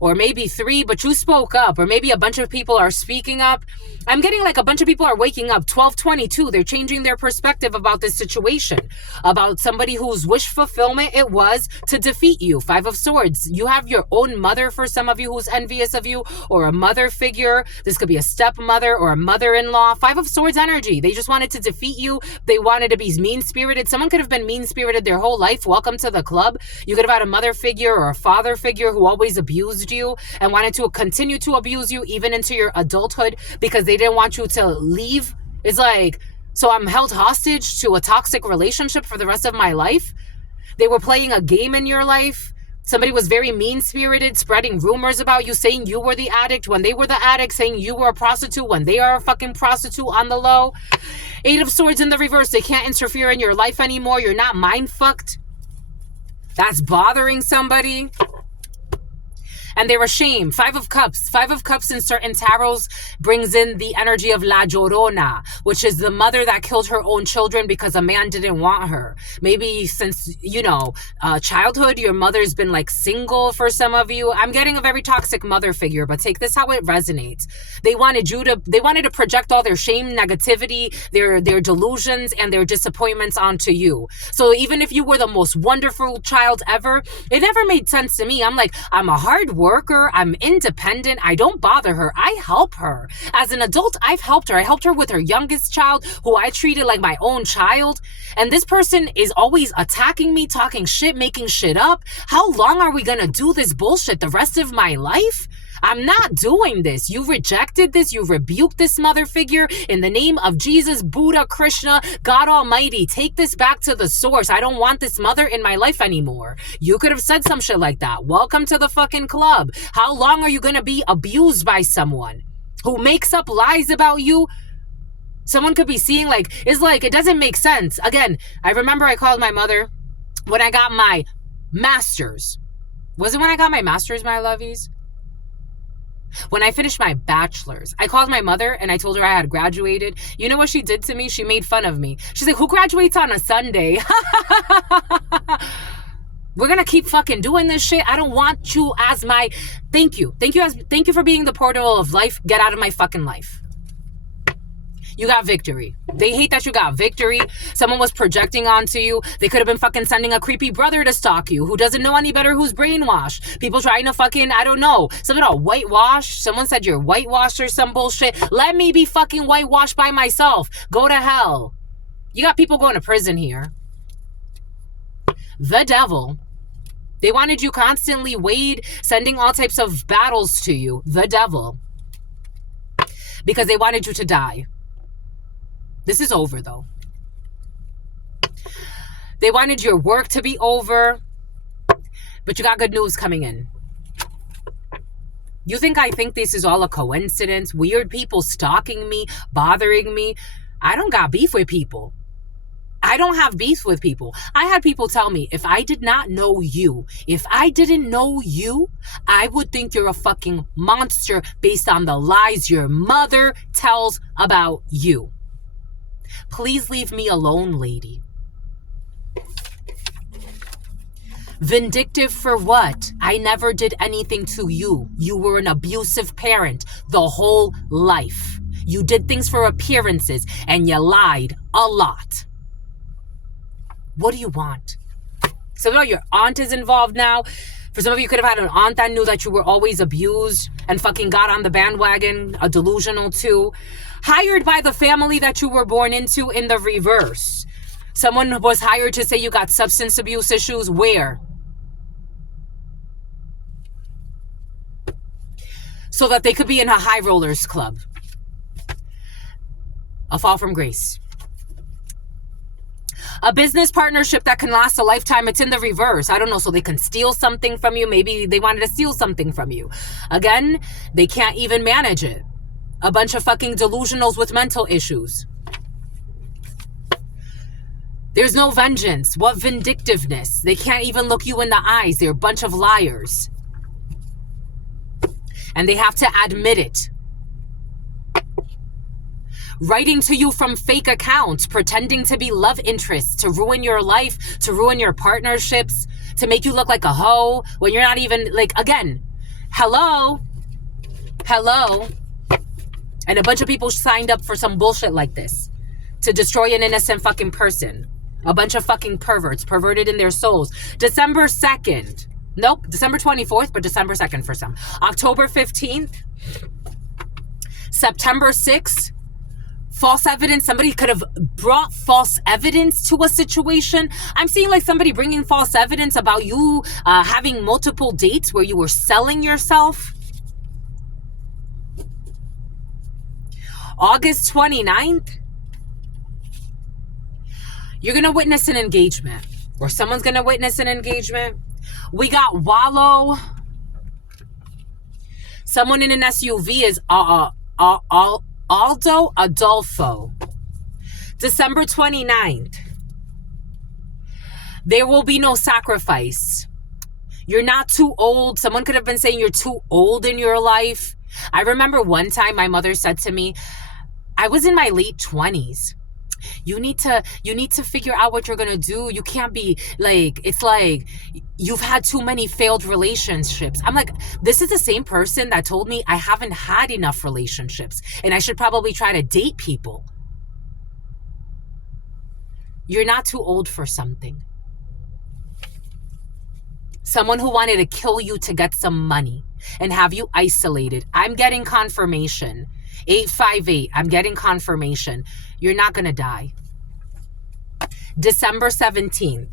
Or maybe 3, but you spoke up. Or maybe a bunch of people are speaking up. I'm getting like a bunch of people are waking up. 1222, they're changing their perspective about this situation. About somebody whose wish fulfillment it was to defeat you. 5 of Swords. You have your own mother for some of you who's envious of you. Or a mother figure. This could be a stepmother or a mother-in-law. 5 of Swords energy. They just wanted to defeat you. They wanted to be mean-spirited. Someone could have been mean-spirited their whole life. Welcome to the club. You could have had a mother figure or a father figure who always abused you and wanted to continue to abuse you even into your adulthood because they didn't want you to leave. It's like, so I'm held hostage to a toxic relationship for the rest of my life. They were playing a game in your life. Somebody was very mean-spirited, spreading rumors about you, saying you were the addict when they were the addict, saying you were a prostitute when they are a fucking prostitute on the low. 8 of Swords in the reverse. They can't interfere in your life anymore. You're not mind-fucked. That's bothering somebody. And they were ashamed. 5 of Cups. 5 of Cups in certain tarots brings in the energy of La Llorona, which is the mother that killed her own children because a man didn't want her. Maybe since, childhood, your mother's been like single for some of you. I'm getting a very toxic mother figure, but take this how it resonates. They wanted to project all their shame, negativity, their delusions, and their disappointments onto you. So even if you were the most wonderful child ever, it never made sense to me. I'm like, I'm a hard worker. I'm independent. I don't bother her. I help her. As an adult, I've helped her. I helped her with her youngest child, who I treated like my own child. And this person is always attacking me, talking shit, making shit up. How long are we gonna do this bullshit? The rest of my life? I'm not doing this. You rejected this. You rebuked this mother figure in the name of Jesus, Buddha, Krishna, God Almighty. Take this back to the source. I don't want this mother in my life anymore. You could have said some shit like that. Welcome to the fucking club. How long are you going to be abused by someone who makes up lies about you? Someone could be seeing it's like, it doesn't make sense. Again, I remember I called my mother when I got my master's. Was it when I got my master's, my lovies? When I finished my bachelor's, I called my mother and I told her I had graduated. You know what she did to me? She made fun of me. She's like, who graduates on a Sunday? We're going to keep fucking doing this shit. I don't want you as my... Thank you. Thank you for being the portal of life. Get out of my fucking life. You got victory. They hate that you got victory. Someone was projecting onto you. They could have been fucking sending a creepy brother to stalk you who doesn't know any better, who's brainwashed. People trying to fucking, I don't know, something about whitewash. Someone said you're whitewashed or some bullshit. Let me be fucking whitewashed by myself. Go to hell. You got people going to prison here. The devil. They wanted you constantly weighed, sending all types of battles to you. The devil. Because they wanted you to die. This is over, though. They wanted your work to be over, but you got good news coming in. You think I think this is all a coincidence? Weird people stalking me, bothering me? I don't got beef with people. I don't have beef with people. I had people tell me, if I did not know you, if I didn't know you, I would think you're a fucking monster based on the lies your mother tells about you. Please leave me alone, lady. Vindictive for what? I never did anything to you. You were an abusive parent the whole life. You did things for appearances and you lied a lot. What do you want? Some of your aunt is involved now. For some of you, could have had an aunt that knew that you were always abused and fucking got on the bandwagon, a delusional too. Hired by the family that you were born into in the reverse. Someone was hired to say you got substance abuse issues. Where? so that they could be in a high rollers club. A fall from grace. A business partnership that can last a lifetime, it's in the reverse. I don't know, so they can steal something from you. Maybe they wanted to steal something from you. Again, they can't even manage it. A bunch of fucking delusionals with mental issues. There's no vengeance. What vindictiveness? They can't even look you in the eyes. They're a bunch of liars. And they have to admit it. Writing to you from fake accounts, pretending to be love interests, to ruin your life, to ruin your partnerships, to make you look like a hoe when you're not even, like, again, hello. And a bunch of people signed up for some bullshit like this to destroy an innocent fucking person. A bunch of fucking perverts, perverted in their souls. December 2nd. Nope, December 24th, but December 2nd for some. October 15th. September 6th. False evidence. Somebody could have brought false evidence to a situation. I'm seeing like somebody bringing false evidence about you having multiple dates where you were selling yourself. August 29th. You're going to witness an engagement, or someone's going to witness an engagement. We got Wallow. Someone in an SUV is Aldo Adolfo. December 29th. There will be no sacrifice. You're not too old. Someone could have been saying you're too old in your life. I remember one time my mother said to me, I was in my late 20s. You need to figure out what you're going to do. You can't be like, it's like you've had too many failed relationships. I'm like, this is the same person that told me I haven't had enough relationships and I should probably try to date people. You're not too old for something. Someone who wanted to kill you to get some money and have you isolated. I'm getting confirmation. 858, I'm getting confirmation. You're not going to die. December 17th.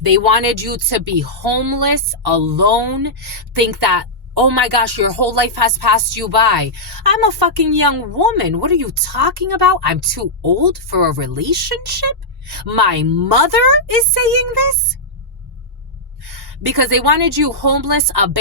They wanted you to be homeless, alone, think that, oh my gosh, your whole life has passed you by. I'm a fucking young woman. What are you talking about? I'm too old for a relationship? My mother is saying this? Because they wanted you homeless, abandoned.